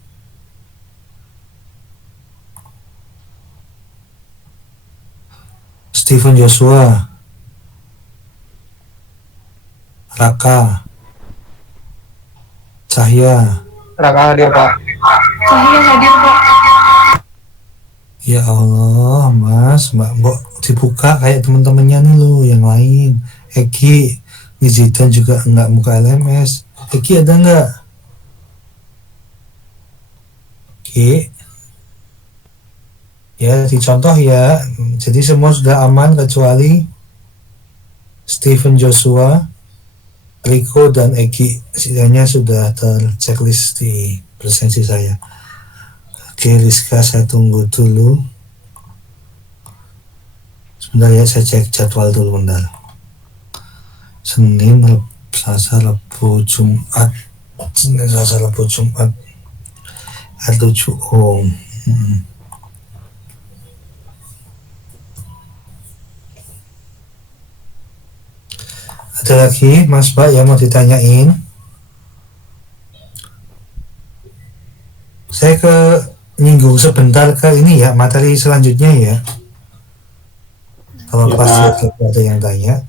Stephen Joshua, Raka, Cahya. Raka hadir Pak. Cahaya hadir Pak. Ya Allah, Mas, Mbak dibuka kayak teman-temannya nih lo yang lain. Eki, Nizidan juga enggak muka LMS. Eki ada enggak? Oke. Ya, dicontoh ya. Jadi semua sudah aman kecuali Stephen Joshua, Rico dan Eki. Sisanya sudah terchecklist di presensi saya. Oke, Rizka saya tunggu dulu. Sebentar ya, saya cek jadwal dulu bentar. Senin, Selasa, Rabu, Jumat. Senin, Selasa, Rabu, Jumat. R7O. Ada lagi Mas Mbak yang mau ditanyain? Saya nyinggung sebentar ke ini ya, materi selanjutnya ya. Kalau pas ada yang tanya,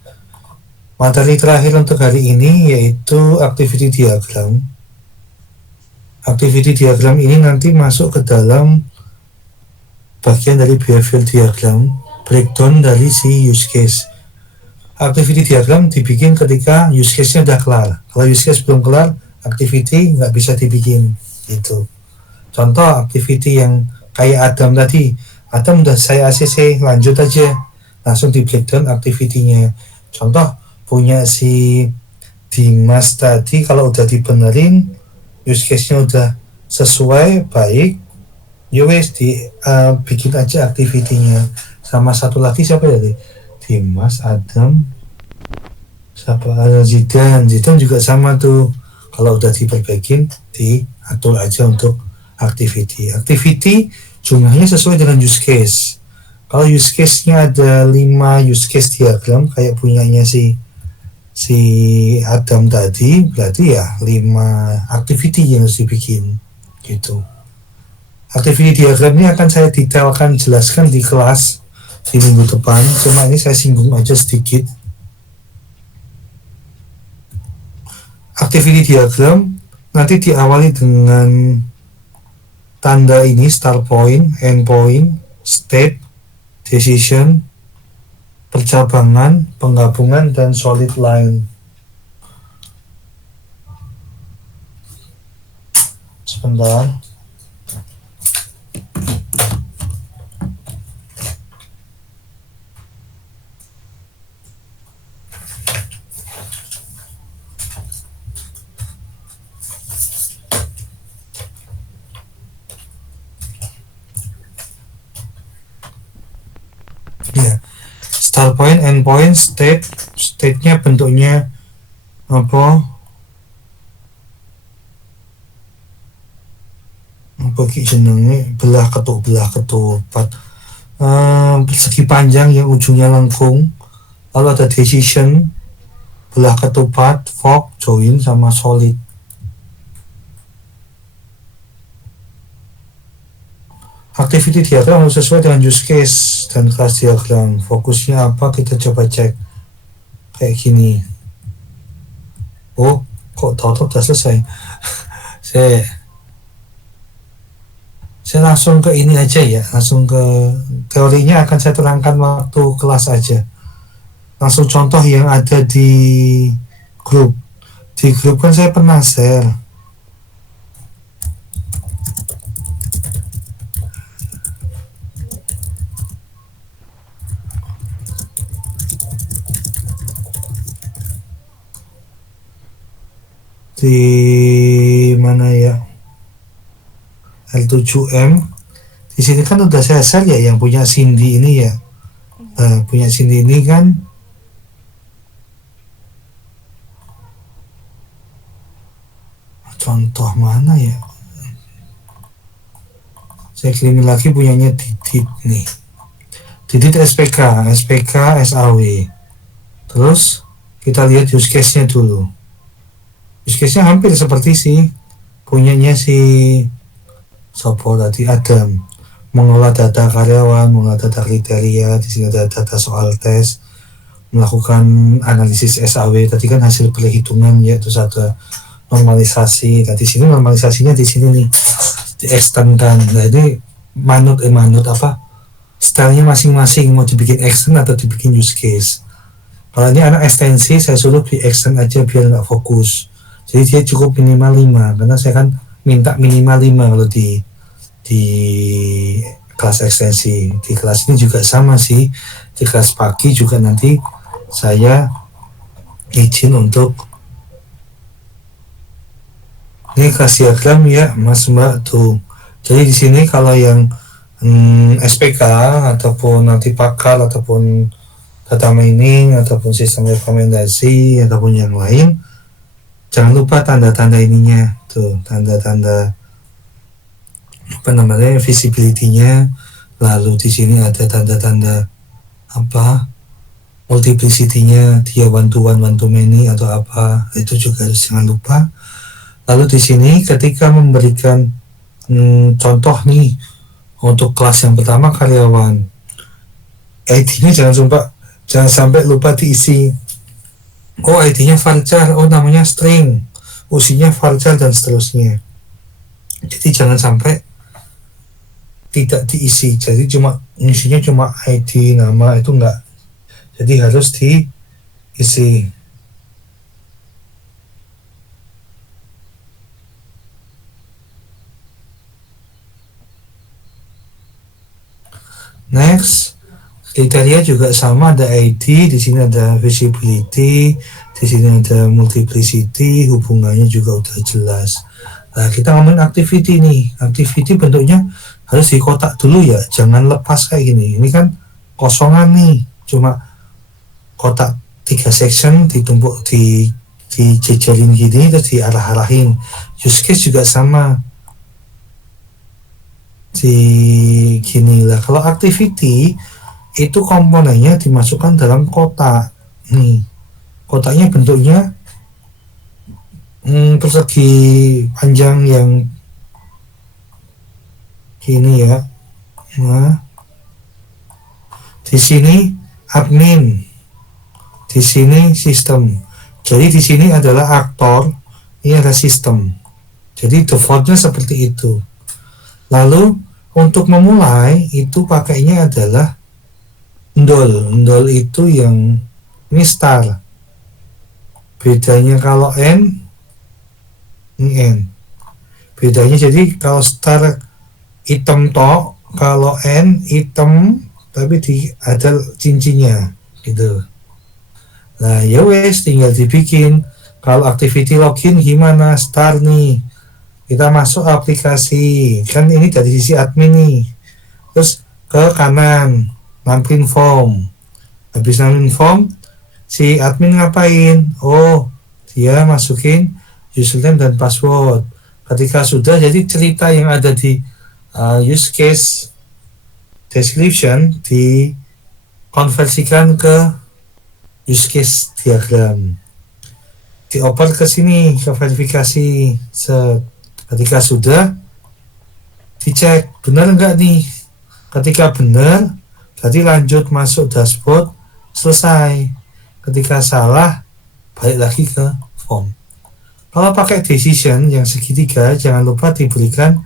Materi terakhir untuk hari ini yaitu activity diagram. Activity diagram ini nanti masuk ke dalam bagian dari behavior diagram, breakdown dari si use case. Activity diagram dibikin ketika use case-nya udah kelar. Kalau use case belum kelar, activity nggak bisa dibikin. Gitu. Contoh activity yang kayak Adam tadi. Adam udah saya ACC, lanjut aja. Langsung di breakdown activity-nya. Contoh, punya si Dimas tadi, kalau udah dibenerin, use case-nya udah sesuai, baik, yowes bikin aja activity-nya. Sama satu lagi siapa ya? Dimas, Adam, siapa? Zidan juga sama tuh. Kalau udah diperbaikin, diatur aja untuk activity. Activity jumlahnya sesuai dengan use case. Kalau use case-nya ada 5 use case diagram kayak punyanya si Adam tadi, berarti ya 5 activity yang harus dibikin gitu. Activity diagram ini akan saya detailkan, jelaskan di kelas di minggu depan, cuma ini saya singgung aja sedikit. Activity diagram nanti diawali dengan tanda ini, start point, end point, state, decision, percabangan, penggabungan, dan solid line. Sebentar. Ya, start point, end point, state-nya bentuknya apa? Bagi jenenge belah ketuk persegi panjang yang ujungnya lengkung. Lalu ada decision, belah ketupat, fork, join, sama solid. Activity diagram harus sesuai dengan use case dan kelas diagram. Fokusnya apa, kita coba cek. Kayak gini. Oh, kok tahu-tahu udah selesai. Saya langsung ke ini aja ya. Langsung ke teorinya akan saya terangkan waktu kelas aja. Langsung contoh yang ada di grup. Di grup kan saya pernah share. Di mana ya, L7M di sini kan udah saya share ya, yang punya Cindy ini ya. Punya Cindy ini kan contoh mana ya, saya kirimin lagi punyanya Didit nih. Didit SPK SAW. Terus kita lihat use case-nya dulu. Use case-nya hampir seperti sih punyanya si Sopo tadi, Adam, mengolah data karyawan, mengolah data kriteria, di sini ada data soal tes, melakukan analisis SAW, tadi kan hasil perhitungan ya, terus ada normalisasi. Tadi sini normalisasinya di sini nih diekstenkan. Nah ini manut apa? Stylenya masing-masing, mau dibikin extend atau dibikin use case. Kalau ini anak ekstensi, saya suruh di extend aja biar nggak fokus. Jadi dia cukup minimal 5, karena saya kan minta minimal 5 kalau di kelas ekstensi. Di kelas ini juga sama sih, di kelas pagi juga nanti saya izin untuk ini kelas diagram ya Mas Mbak tuh. Jadi di sini kalau yang SPK ataupun nanti pakar ataupun data mining ataupun sistem rekomendasi ataupun yang lain, jangan lupa tanda-tanda ininya tuh, tanda-tanda apa namanya, visibility-nya. Lalu di sini ada tanda-tanda apa, multiplicity-nya, dia one to many atau apa, itu juga harus jangan lupa. Lalu di sini ketika memberikan contoh nih untuk kelas yang pertama karyawan, ID-nya jangan sampai lupa diisi. Oh, ID-nya varchar, oh namanya string, usinya varchar dan seterusnya. Jadi jangan sampai tidak diisi, jadi cuma isinya cuma ID, nama, itu enggak. Jadi harus diisi. Next, kriteria juga sama, ada ID, di sini ada visibility, di sini ada multiplicity, hubungannya juga udah jelas. Nah, kita ngomongin activity nih. Activity bentuknya harus di kotak dulu ya, jangan lepas kayak gini. Ini kan kosongan nih, cuma kotak 3 section ditumpuk dijejelin gini terus diarah-arahin. Use case juga sama. Di gini lah. Kalau activity itu komponennya dimasukkan dalam kotak. Nih, kotaknya bentuknya persegi panjang yang gini ya. Nah, di sini admin, di sini sistem. Jadi di sini adalah aktor, ini ada sistem. Jadi defaultnya seperti itu. Lalu untuk memulai itu pakainya adalah ndol. Ndol itu yang ini star. Bedanya kalau n, ini n. Bedanya jadi kalau star item tok, kalau n item tapi ada cincinnya gitu. Nah ya wes, tinggal dibikin. Kalau activity login gimana, star nih, kita masuk aplikasi, kan ini dari sisi admin nih, terus ke kanan nampilin form. Habis nampilin form, si admin ngapain? Oh, dia masukin username dan password. Ketika sudah, jadi cerita yang ada di use case description dikonversikan ke use case diagram, dioper ke sini ke verifikasi. Ketika sudah, dicek benar enggak nih. Ketika benar, berarti lanjut masuk dashboard, selesai. Ketika salah, balik lagi ke form. Kalau pakai decision yang segitiga, jangan lupa diberikan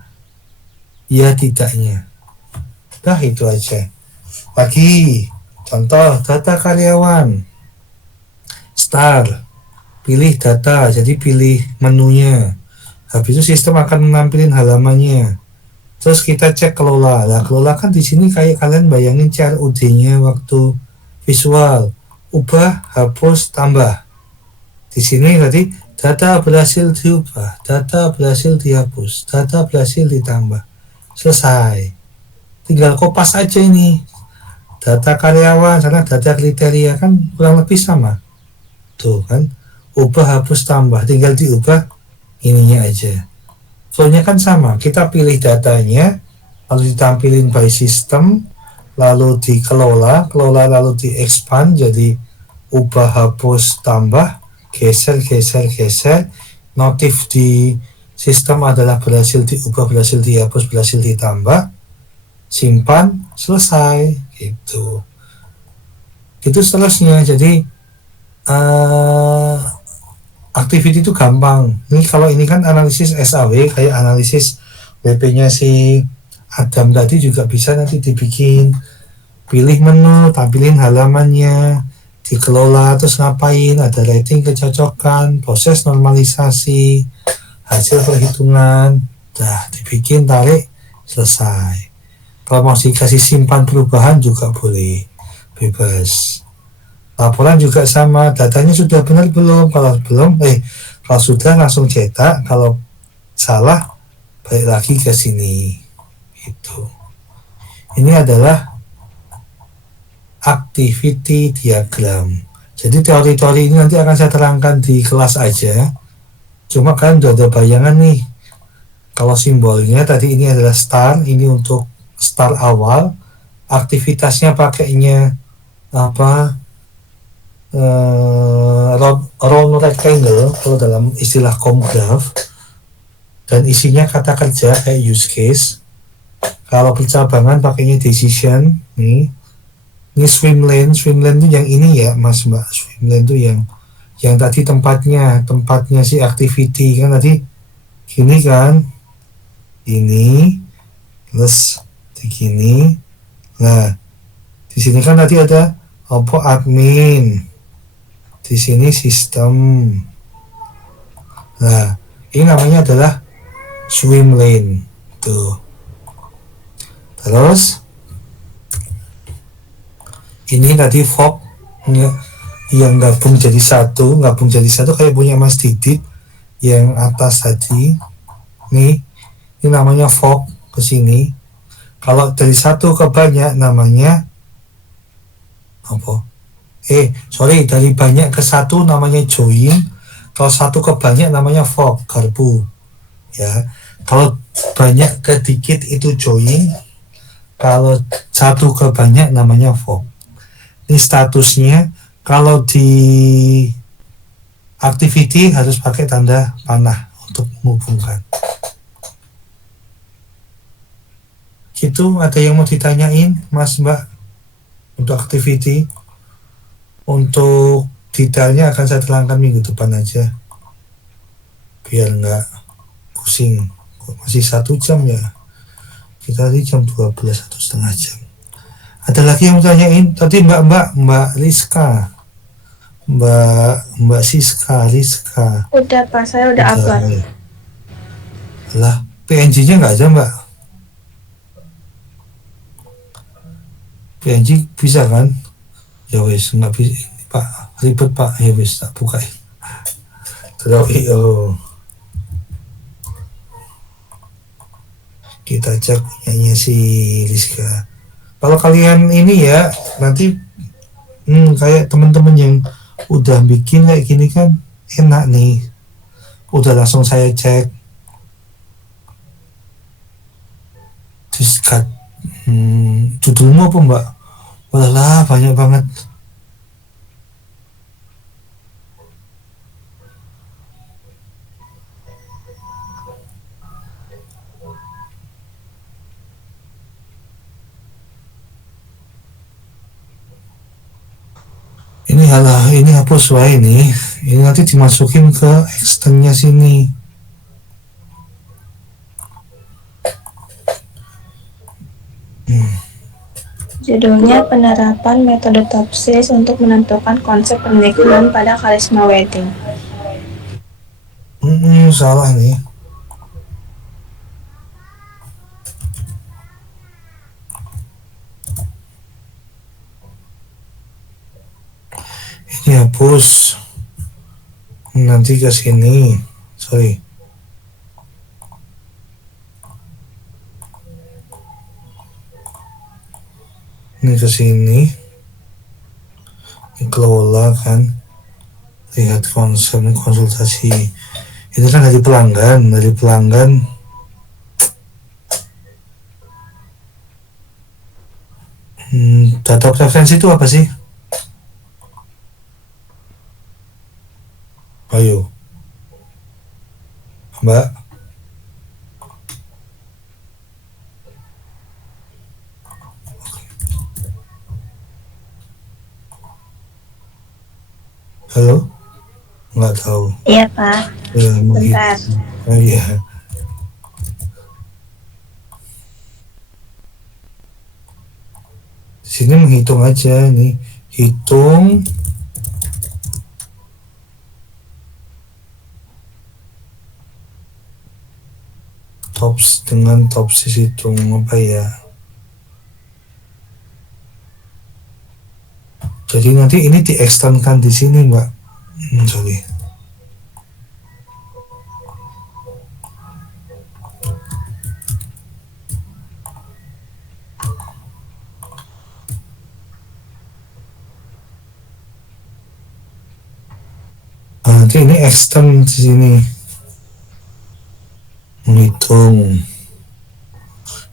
ya tidaknya. Nah itu aja. Lagi contoh data karyawan, star, pilih data, jadi pilih menunya. Habis itu sistem akan menampilkan halamannya. Terus kita cek kelola. Nah, kelola kan di sini kayak kalian bayangin CRUD-nya waktu visual. Ubah, hapus, tambah. Di sini tadi data berhasil diubah, data berhasil dihapus, data berhasil ditambah. Selesai. Tinggal kopas aja ini. Data karyawan sana data kriteria kan kurang lebih sama. Tuh kan. Ubah, hapus, tambah. Tinggal diubah ininya aja. Flow-nya kan sama. Kita pilih datanya, lalu ditampilin by system, lalu dikelola, lalu di-expand jadi ubah, hapus, tambah, geser. Notif di sistem adalah berhasil diubah, berhasil dihapus, berhasil ditambah, simpan, selesai gitu. Itu seterusnya. Jadi activity itu gampang. Ini kalau ini kan analisis SAW, kayak analisis WP-nya si Adam tadi juga bisa nanti dibikin. Pilih menu, tampilin halamannya, dikelola, terus ngapain, ada rating kecocokan, proses normalisasi, hasil perhitungan, dah dibikin, tarik, selesai. Kalau mau dikasih simpan perubahan juga boleh, bebas. Laporan juga sama, datanya sudah benar belum? Kalau belum, kalau sudah langsung cetak, kalau salah balik lagi ke sini. Itu. Ini adalah activity diagram. Jadi teori-teori ini nanti akan saya terangkan di kelas aja. Cuma kan udah ada bayangan nih. Kalau simbolnya tadi ini adalah star, ini untuk star awal. Aktivitasnya pakainya apa? Round rectangle kalau dalam istilah COMGRAPH, dan isinya kata kerja kayak use case. Kalau percabangan pakainya decision nih. Ini swim lane itu yang ini ya Mas Mbak. Swim lane itu yang yang tadi tempatnya si activity kan tadi gini kan, ini plus begini. Nah, di sini kan tadi ada apa admin, di sini sistem. Nah, ini namanya adalah swim lane tuh. Terus ini tadi fog yang gabung jadi satu kayak punya Mas Didit yang atas tadi. Nih, ini namanya fog ke sini. Kalau dari satu ke banyak namanya apa? Dari banyak ke satu namanya join. Kalau satu ke banyak namanya fog, garpu. Ya. Kalau banyak ke dikit itu join. Kalau satu ke banyak namanya fog. Ini statusnya. Kalau di activity harus pakai tanda panah untuk menghubungkan. Gitu, ada yang mau ditanyain, Mas Mbak, untuk activity? Untuk detailnya akan saya terangkan minggu depan aja, biar nggak pusing. Masih 1 jam ya, kita tadi jam 12, 1,5 jam. Ada lagi yang mau tanyain? Tadi Mbak Rizka, Mbak Rizka. Udah Pak, saya udah upload. Lah, PNG-nya nggak ada Mbak? PNG bisa kan? Ya wes, nggak bisa Pak, ribet Pak. Ya wes, tak bukain. Terus kita cek punyanya si Rizka. Kalau kalian ini ya nanti kayak teman-teman yang udah bikin kayak gini kan enak nih, udah langsung saya cek diskat judulmu apa Mbak? Walah banyak banget. Ini hapus wae nih. Ini nanti dimasukin ke extendnya sini. Judulnya penerapan metode Topsis untuk menentukan konsep pernikahan pada karisma wedding. Salah nih. Ini hapus. Nanti ke sini. Sorry. Ini ke sini. Dikelola kan. Lihat konsep konsultasi. Ini kan dari pelanggan. Data preferensi itu apa sih? Ayo, Mbak. Halo? Nggak tahu. Iya Pak. Ya, Bentar. Oh iya. Di sini menghitung aja nih. Hitung tops dengan topsis hitung apa ya? Jadi nanti ini diekstenkan di sini, Mbak. Sorry. Nanti ini extend di sini.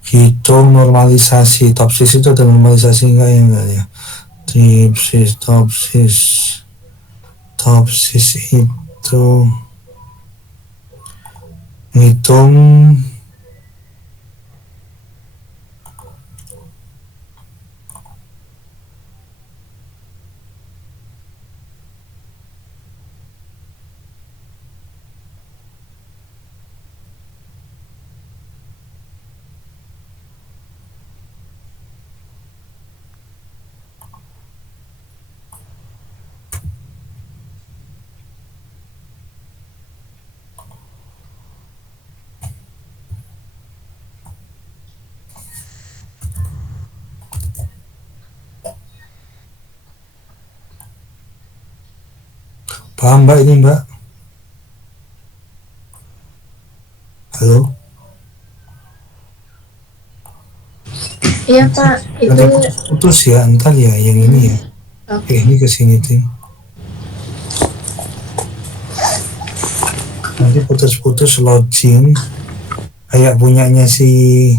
Hitung normalisasi. Topsis itu ada normalisasi enggak ya? Enggak ya. Topsis itu ngitung Paham Mbak ini Mbak? Halo? Iya Pak, itu Nanti putus ya, entar ya yang ini ya. oke. Ini kesini ting. Nanti putus-putus login kayak punyanya si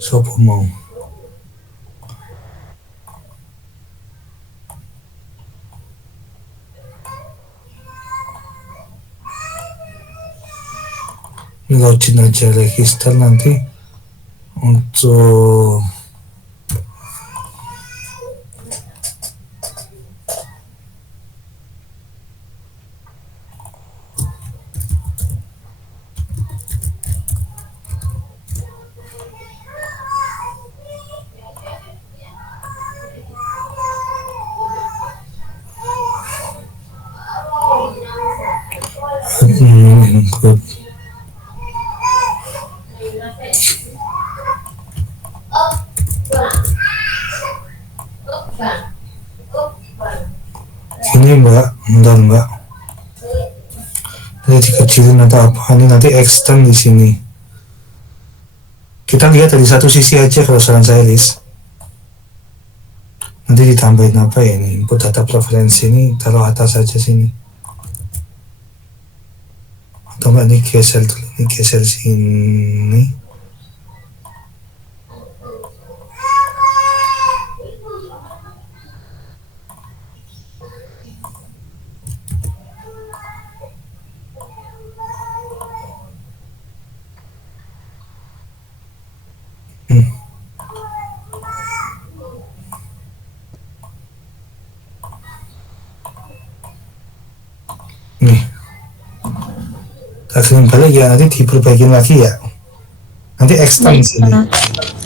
Sopo mau. Ini login aja, register nanti untuk include ini Mbak, bentar Mbak. Ini dikecilin atau apa? Ini nanti extend di sini. Kita lihat dari satu sisi aja kalau saran saya list. Nanti ditambahin apa ya ini? Input data preferensi ini taruh atas saja sini. Atau enggak ini geser dulu, ini geser sini. Nih. Kita balik ya, nanti diperbaikin lagi ya. Nanti extend Baik, sini. Pak.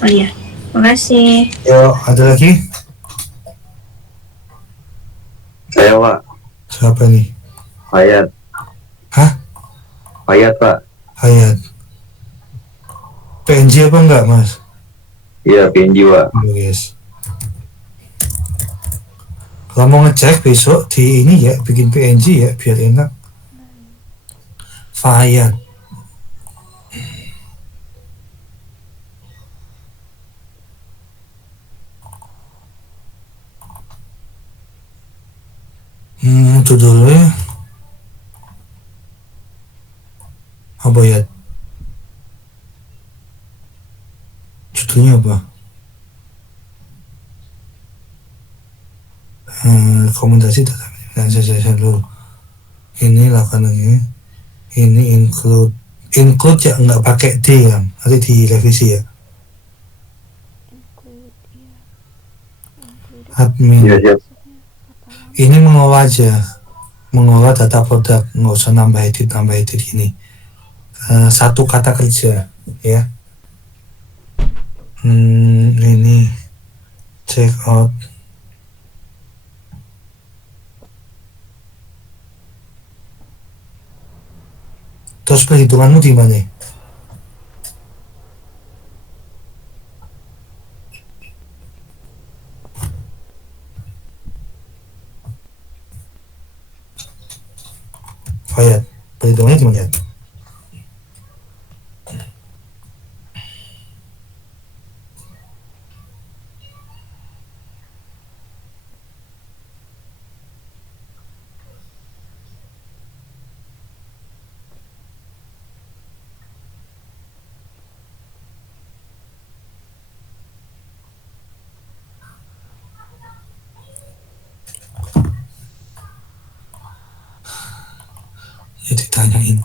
Oh iya, makasih. Yo, ada lagi? Saya Pak, Siapa nih? Hayat. Hah? Hayat Pak. Hayat. PNG apa enggak Mas? Iya, PNG Pak. Oh, yes. Kalau mau ngecek besok di ini ya, bikin PNG ya, biar enak. Hayat. Judulnya apa ya? Judulnya apa? Rekomendasi data dan saya dulu. Ini lakonannya. Ini include ya, nggak pakai D kan? Nanti direvisi ya. Admin. Iya, siap. Ini mengolah aja, mengolah data produk, nggak usah nambah edit ini. Satu kata kerja ya. Ini check out. Terus perhitunganmu di mana? Fayat, perhitungannya di mana? Ya ditanyain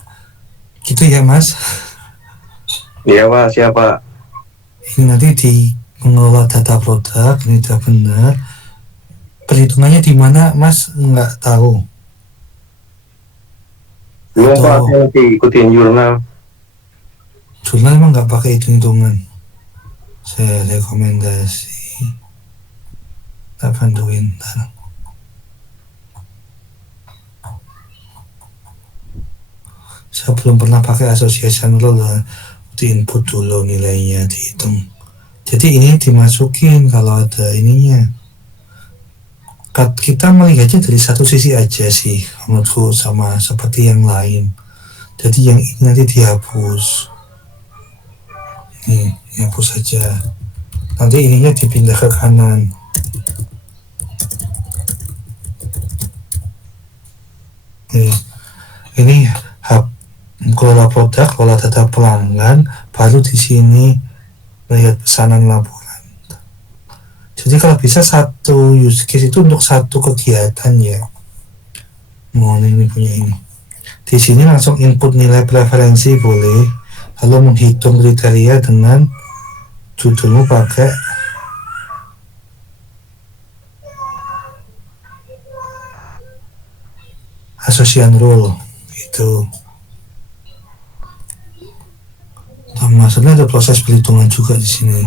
gitu ya Mas. Iya Pak, siapa? Ini nanti di mengelola data produk, ini sudah benar. Perhitungannya di mana Mas nggak tahu. Belum Atau- Pak, saya nanti ikutin jurnal. Jurnal emang nggak pakai hitung-hitungan. Saya rekomendasi. Kita bantuin ntar. Saya belum pernah pakai association rule lah. Di input dulu nilainya dihitung. Jadi ini dimasukin kalau ada ininya. kita melihatnya dari satu sisi aja sih menurutku, sama seperti yang lain. Jadi yang ini nanti dihapus, nih dihapus saja, nanti ininya dipindah ke kanan. Nih, ini kelola produk, kelola data pelanggan, baru di sini melihat pesanan laporan. Jadi kalau bisa satu use case itu untuk satu kegiatan ya. Mohon ini punya ini. Di sini langsung input nilai preferensi boleh, lalu menghitung kriteria dengan judulmu pakai association rule itu. Nah, sebenarnya ada proses perhitungan juga di sini.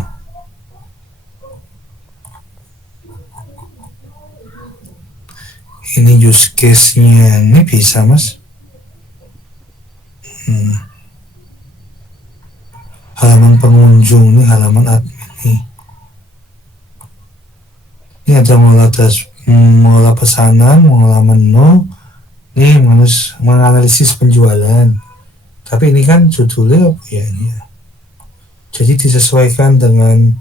Ini use case-nya ini bisa mas. Halaman pengunjung ini, halaman admin nih. Ini ada mengolah pesanan, mengolah menu, ini menganalisis penjualan. Tapi ini kan judulnya apa ya ini ya? Jadi disesuaikan dengan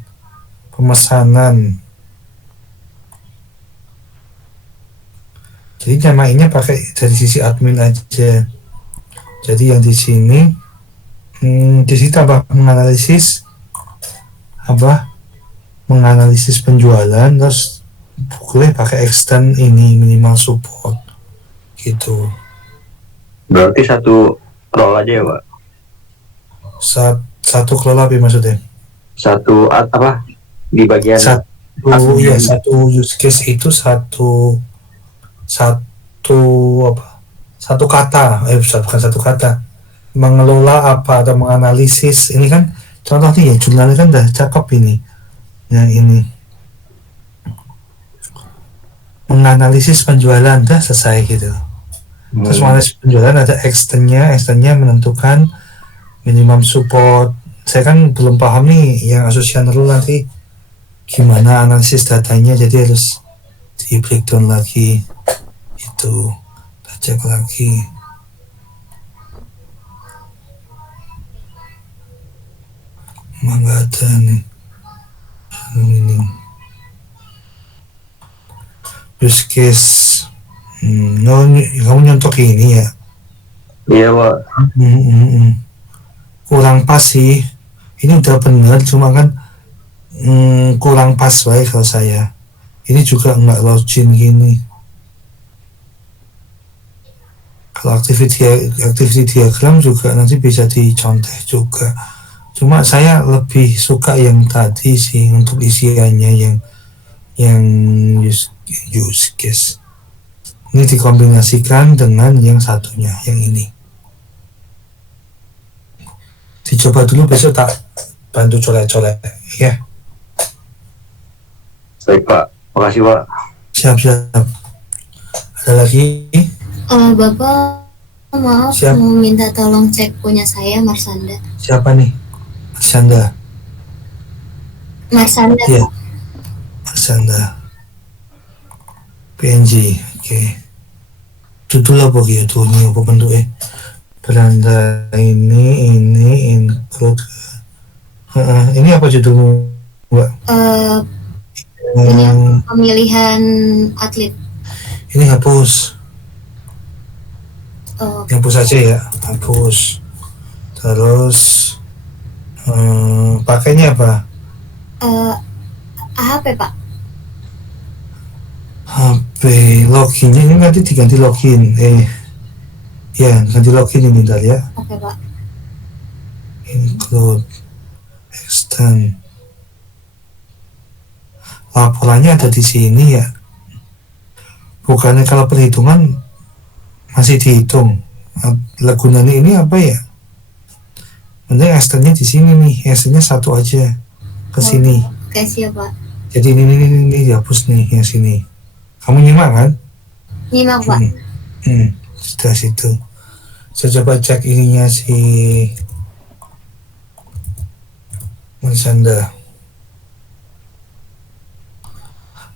pemesanan. Jadi nyamainnya pakai dari sisi admin aja. Jadi yang di sini tambah menganalisis menganalisis penjualan, terus boleh pakai extend ini minimal support gitu. Berarti satu role aja ya Pak? Satu kelola apa maksudnya? Satu apa di bagian satu use case itu satu kata, bukan satu kata, mengelola apa atau menganalisis. Ini kan contohnya ya, jurnalnya kan udah cakep ini. Yang ini menganalisis penjualan, dah selesai gitu. Terus menganalisis penjualan ada extendnya menentukan minimum support. Saya kan belum paham nih yang association rule nanti gimana analisis datanya, jadi harus di breakdown lagi. Itu cek lagi. Emang nggak ada nih ini use case. Kamu nyontok ini ya? Iya Pak. Kurang pas sih. Ini udah bener, cuma kan kurang pas baik kalau saya. Ini juga nggak login gini. Kalau activity diagram juga nanti bisa dicontek juga. Cuma saya lebih suka yang tadi sih untuk isiannya, yang use case. Ini dikombinasikan dengan yang satunya, yang ini. Dicoba dulu, besok tak bantu colek-colek ya. Baik Pak, makasih Pak. Siap. Ada lagi? Bapak, maaf, Siap. mau minta tolong cek punya saya, Marsanda. Siapa nih? Marsanda. Marsanda. Iya. Marsanda. PNG, oke. Judul apa gitu? Ini apa bentuknya? Beranda ini include. Ini apa judulmu, Mbak? Ini pemilihan atlet. Ini hapus. Oh, Hapus aja ya, hapus. Terus pakainya apa? AHP Pak. HP loginnya ini nanti diganti login. Ya, ganti login ini bentar ya. Oke Pak. Include extend. Laporannya ada di sini ya. Bukannya kalau perhitungan masih dihitung. Gunanya ini apa ya? Mending extendnya di sini nih. Extendnya satu aja ke sini. Oke, siap Pak. Jadi ini dihapus nih yang sini. Kamu nyimak kan? Nyimak Pak. Sudah situ. Saya coba cek ininya si Marsanda.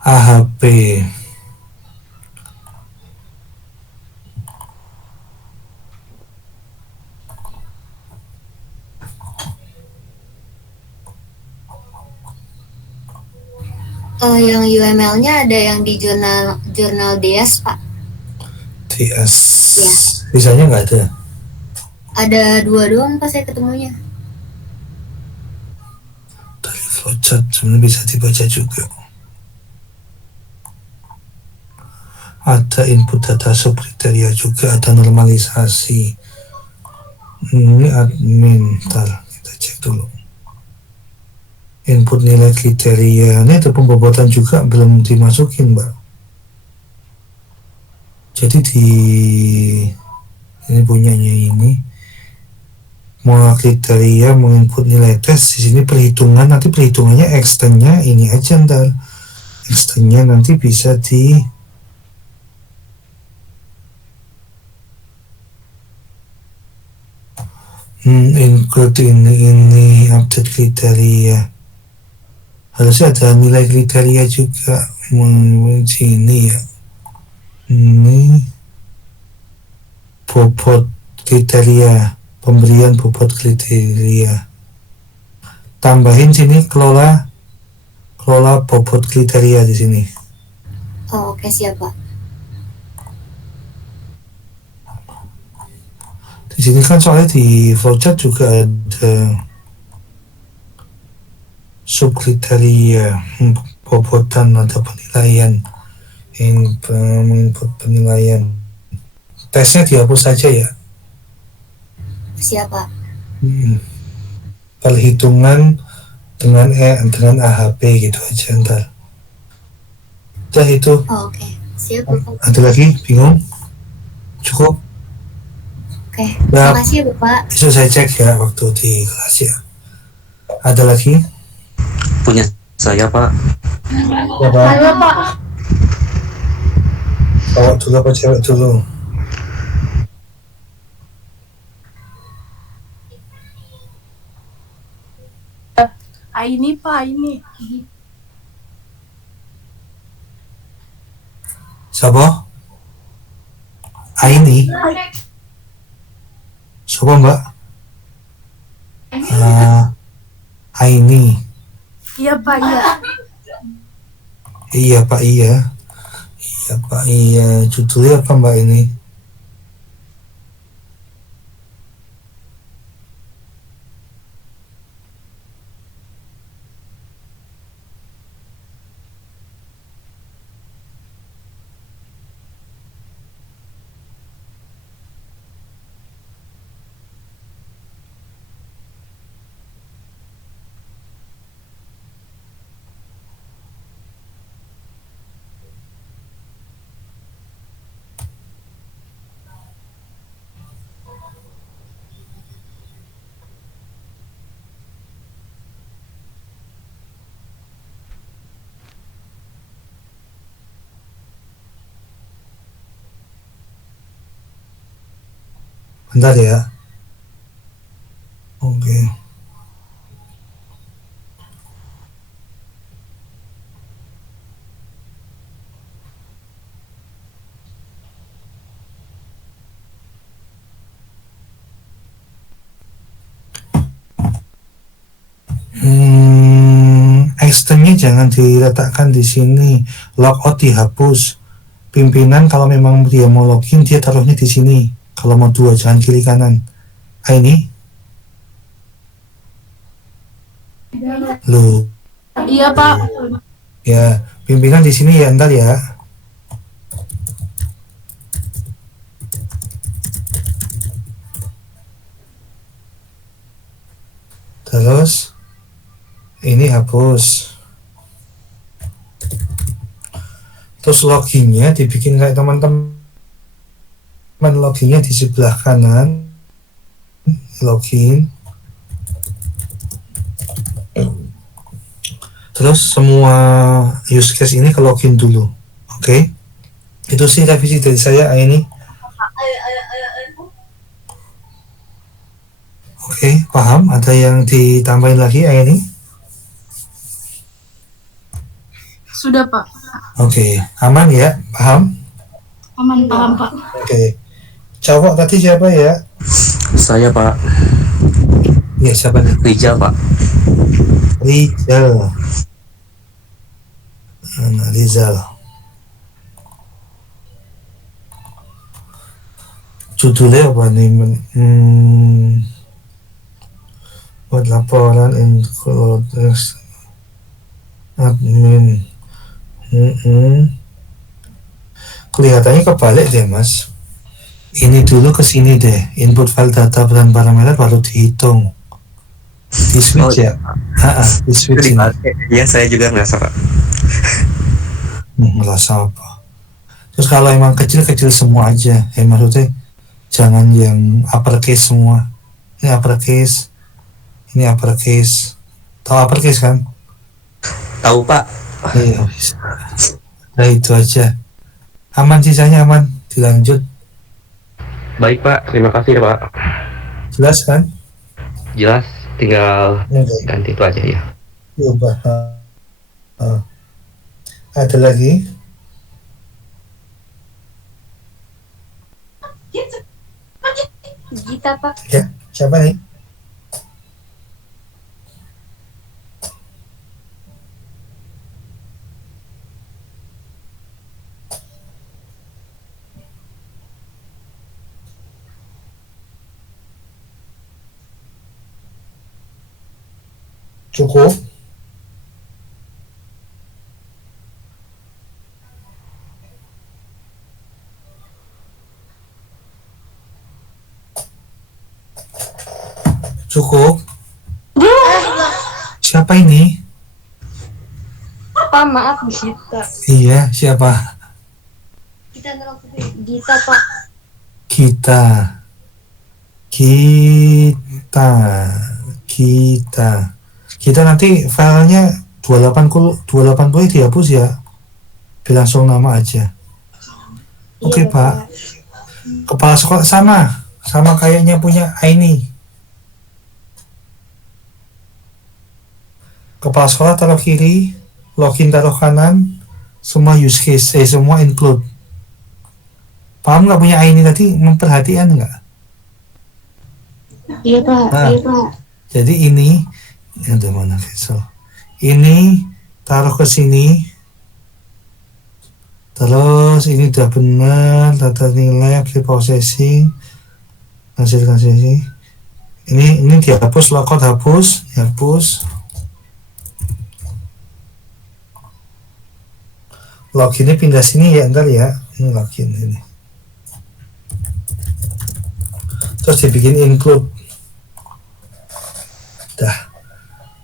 AHP. Yang UML-nya ada yang di jurnal DS, Pak. DS. Ya. Sisanya nggak ada. Ada 2 doang Pak saya ketemunya. Dari flowchart sebenarnya bisa dibaca juga. Ada input data subkriteria juga, ada normalisasi. Ini admin, ntar kita cek dulu. Input nilai kriteria, ini ada pembobotan juga belum dimasukin, Mbak. Jadi ini punyanya ini mau kriteria, mau input nilai tes, di sini perhitungan, nanti perhitungannya extendnya ini aja ntar. Extendnya nanti bisa di include ini update kriteria. Harusnya ada nilai kriteria juga sini ya. Ini bobot kriteria, pemberian bobot kriteria. Tambahin sini kelola bobot kriteria di sini. Oh, oke, siap Pak. Di sini kan soalnya di flowchart juga ada subkriteria, bobotan, ada penilaian, input penilaian. Tesnya dihapus saja ya. Siap Pak. Perhitungan dengan AHP gitu aja ntar. Udah itu. Oh, oke. Siap Pak. Ada lagi? Bingung? Cukup? Oke. Terima kasih ya Bapak. Bisa saya cek ya waktu di kelas ya. Ada lagi? Punya saya Pak. Ya Pak. Halo Pak. Cowok dulu apa cewek dulu? Ini Pak, ini. Siapa? Aini? Siapa Mbak? Aini. Iya Pak, iya. Iya Pak, iya. Iya Pak, iya. Judulnya apa Mbak ini? Bentar ya. Oke. Extendnya jangan diletakkan di sini. Logout dihapus. Pimpinan kalau memang dia mau login, dia taruhnya di sini. Kalau mau 2, jangan kiri kanan. Ini? Loh. Iya Pak. Ya, pimpinan di sini ya, ntar ya. Terus ini hapus. Terus loginnya dibikin kayak teman-teman. Loginnya di sebelah kanan. Login. Terus semua use case ini ke login dulu. Oke. Itu sih revisi dari saya ini. Oke, paham? Ada yang ditambahin lagi ini? Sudah Pak. Oke, aman ya? Paham? Aman, paham Pak. Oke. Cowok tadi siapa ya? Saya Pak. Ya, siapa nih? Rijal Pak. Rijal. Anak Rizal. Judulnya apa nih? Buat laporan include admin. Kelihatannya kebalik deh mas. Ini dulu ke sini deh. Input file data dan parameter baru dihitung. Di switch ya? Di switch ini. Iya, saya juga ngerasa Pak. Ngerasa apa? Terus kalau emang kecil-kecil semua aja, maksudnya jangan yang uppercase semua. Ini uppercase, ini uppercase. Tahu uppercase kan? Tahu Pak. Iya. Nah itu aja. Aman, sisanya aman. Dilanjut. Baik Pak, terima kasih ya Pak. Jelas kan? Jelas, tinggal Oke. ganti itu aja ya. Diubah. Ada lagi? Gita Pak. Ya, siapa nih? Cukup? Cukup? Siapa ini? Pak, maaf Gita. Iya, siapa? Gita Pak. Kita. Kita nanti filenya 280 dihapus ya. Langsung nama aja. Oke, Iya, Pak. Kepala sekolah sama kayaknya punya Aini. Kepala sekolah taruh kiri, login taruh kanan, semua use case, semua include. Paham nggak punya Aini tadi? Memperhatikan nggak? Iya Pak. Nah. Iya Pak. Jadi ini, ada mana Faisal? Ini taruh ke sini, terus ini udah benar, data nilai, processing, hasilkan sesi. Ini dihapus, logout hapus, Loginnya pindah sini ya, ntar ya. Ini login ini. Terus dibikin include. Dah.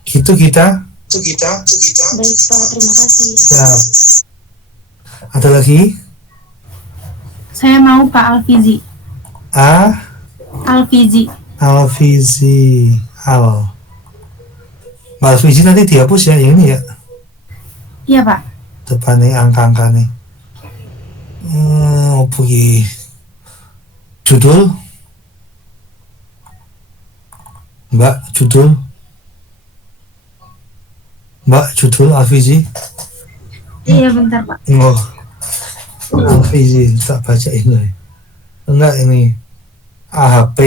Gitu kita. Baik Pak, terima kasih. Siap. Ada lagi? Saya mau Pak Alfizi. Alfizi. Mbak Alfizi nanti dihapus ya, yang ini ya. Iya Pak. Depannya angka-angka nih. Pergi. Judul? Mbak, judul Alfizi. Iya bentar Pak. Oh, Alfizi, tak baca ini. Enggak ini. AHP.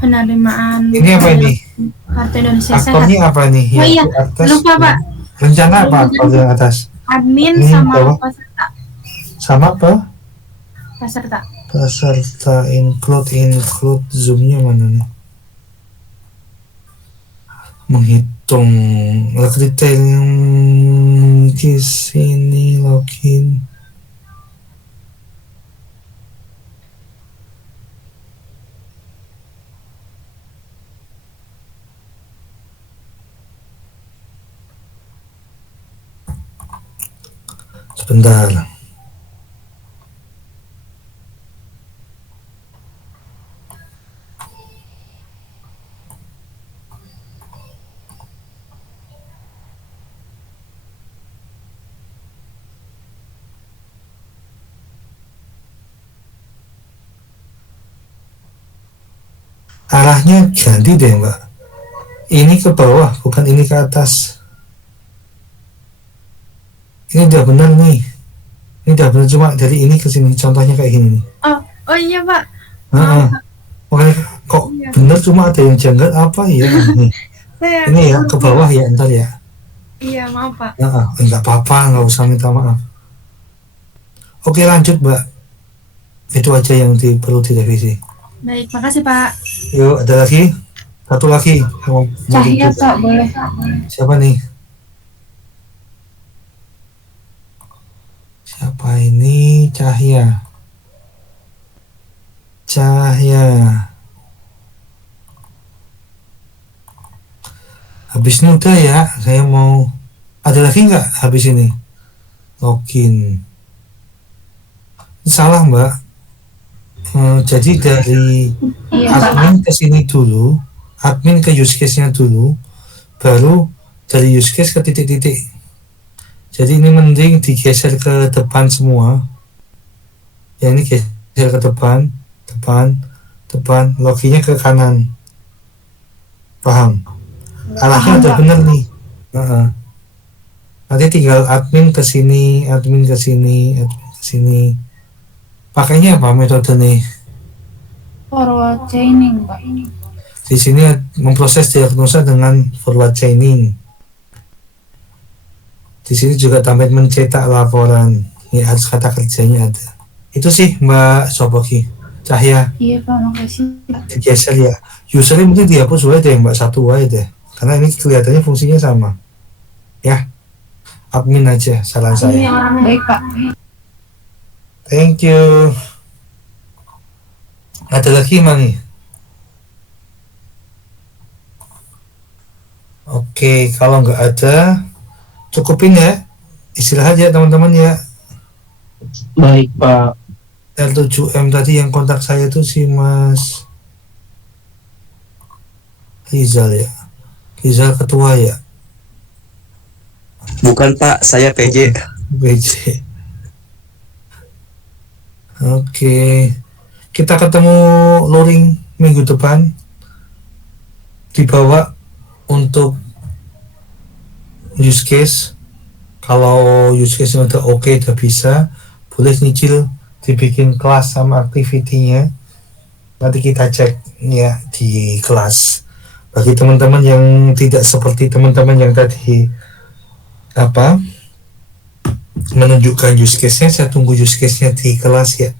Penerimaan. Ini apa ini? Kartu Indonesia Sehat. Aktornya apa nih? Oh Yang iya, di atas, lupa Pak. Rencana apa kalau yang atas? Admin Ini sama apa? peserta. Sama apa? Peserta. Include zoomnya mana nih? Menghitung detail di sini login. Sebentar. Arahnya ganti deh Mbak. Ini ke bawah, bukan ini ke atas. Ini udah benar nih. Ini udah benar, cuma dari ini ke sini. Contohnya kayak gini nih. Oh iya Pak. Makanya kok Iya. benar, cuma ada yang janggal apa ya? Nih. Saya Ini ya ke bawah ya, ntar ya. Iya, maaf Pak. Enggak apa-apa, nggak usah minta maaf. Oke, lanjut Mbak. Itu aja yang perlu direvisi. Baik, makasih Pak. Yuk, ada lagi? Satu lagi. Mau Cahya ikut. Pak, boleh. Siapa nih? Siapa ini? Cahya. Habis ini udah ya. Saya mau. Ada lagi nggak habis ini? Login. Salah Mbak. Jadi dari admin ke sini dulu, admin ke use case-nya dulu, baru dari use case ke titik-titik. Jadi ini mending digeser ke depan semua. Ya, ini geser ke depan, loginya ke kanan. Paham? Arahnya udah bener nih. Nanti tinggal admin ke sini, admin ke sini. Pakainya apa metode nih? Forward chaining Pak. Di sini memproses diagnosa dengan forward chaining. Di sini juga tambahin mencetak laporan. Ini harus kata kerjanya ada. Itu sih Mbak Soboki. Cahya. Iya Pak, makasih. Digeser ya. Usernya mungkin dihapus aja deh Mbak, satu aja deh. Karena ini kelihatannya fungsinya sama. Ya. Admin aja saran saya. Baik Pak. Thank you. Ada lagi Mangi? Oke, kalau nggak ada, cukupin ya. Istirahat ya teman-teman ya. Baik Pak. L7M tadi yang kontak saya tuh si Mas Rizal ya. Rizal ketua ya. Bukan Pak, saya PJ. BJ. Oke, kita ketemu luring minggu depan. Dibawa untuk use case. Kalau use case udah oke, udah bisa, boleh nyicil dibikin kelas sama activity-nya. Nanti kita cek ya di kelas. Bagi teman-teman yang tidak seperti teman-teman yang tadi menunjukkan use case-nya, saya tunggu use case-nya di kelas ya.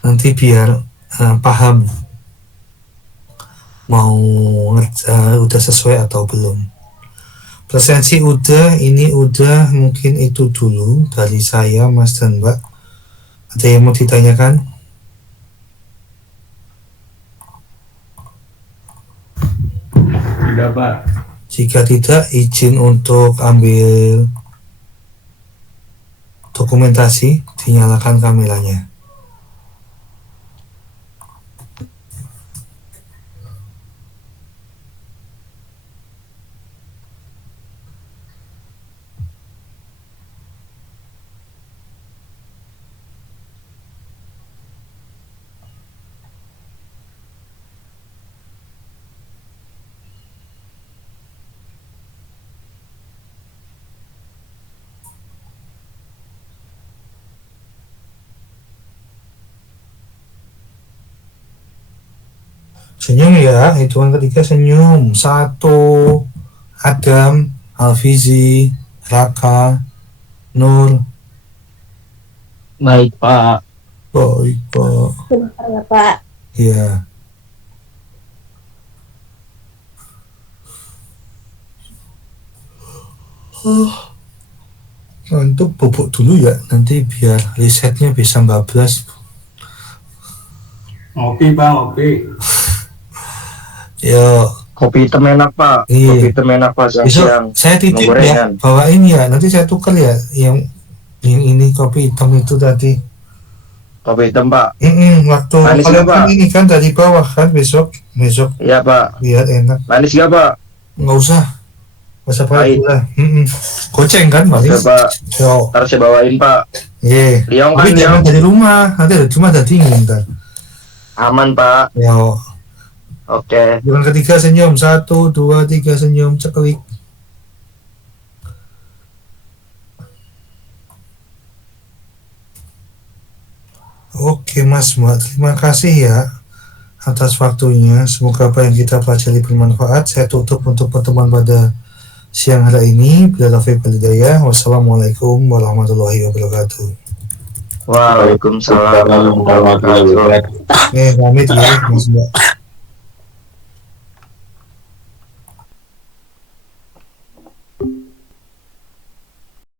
Nanti biar paham mau udah sesuai atau belum. Presensi udah, ini udah, mungkin itu dulu dari saya Mas dan Mbak. Ada yang mau ditanyakan? Tidak Pak. Jika tidak, izin untuk ambil dokumentasi, dinyalakan kameranya. Senyum ya, hitungan ketiga senyum. 1, Adam, Alfizi, Raka, Nur. Baik Pak. Baik Pak. Bentar ya Pak. Iya. Untuk bubuk dulu ya, nanti biar risetnya bisa bablas. Oke Pak, oke. Yo, Kopi hitam enak Pak. Iya. Kopi hitam enak Pak siang-siang. besok saya titip ya, Gorengan. bawain ya. Nanti saya tukar ya, yang ini kopi hitam itu tadi. Kopi hitam Pak. Waktu Manis kalau nggak, Pak? ini kan dari bawah kan besok Iya Pak. biar enak. Manis gak Pak? Nggak usah pakai Pahit. gula. Goceng kan Oke manis. Pak. Yo, Ntar saya bawain Pak. ye. Liong kan Tapi jangan Liong. dari rumah, nanti ada cuma ada dingin ntar. Aman Pak. Yo, Oke. bulan ketiga senyum, 1, 2, 3 senyum, ceklik. Oke Mas Mbak, terima kasih ya atas waktunya. Semoga apa yang kita pelajari bermanfaat. Saya tutup untuk pertemuan pada siang hari ini. Bila taufiq wal hidayah. Wassalamualaikum warahmatullahi wabarakatuh. Waalaikumsalam warahmatullahi wabarakatuh. Pamit ya Mas Mbak.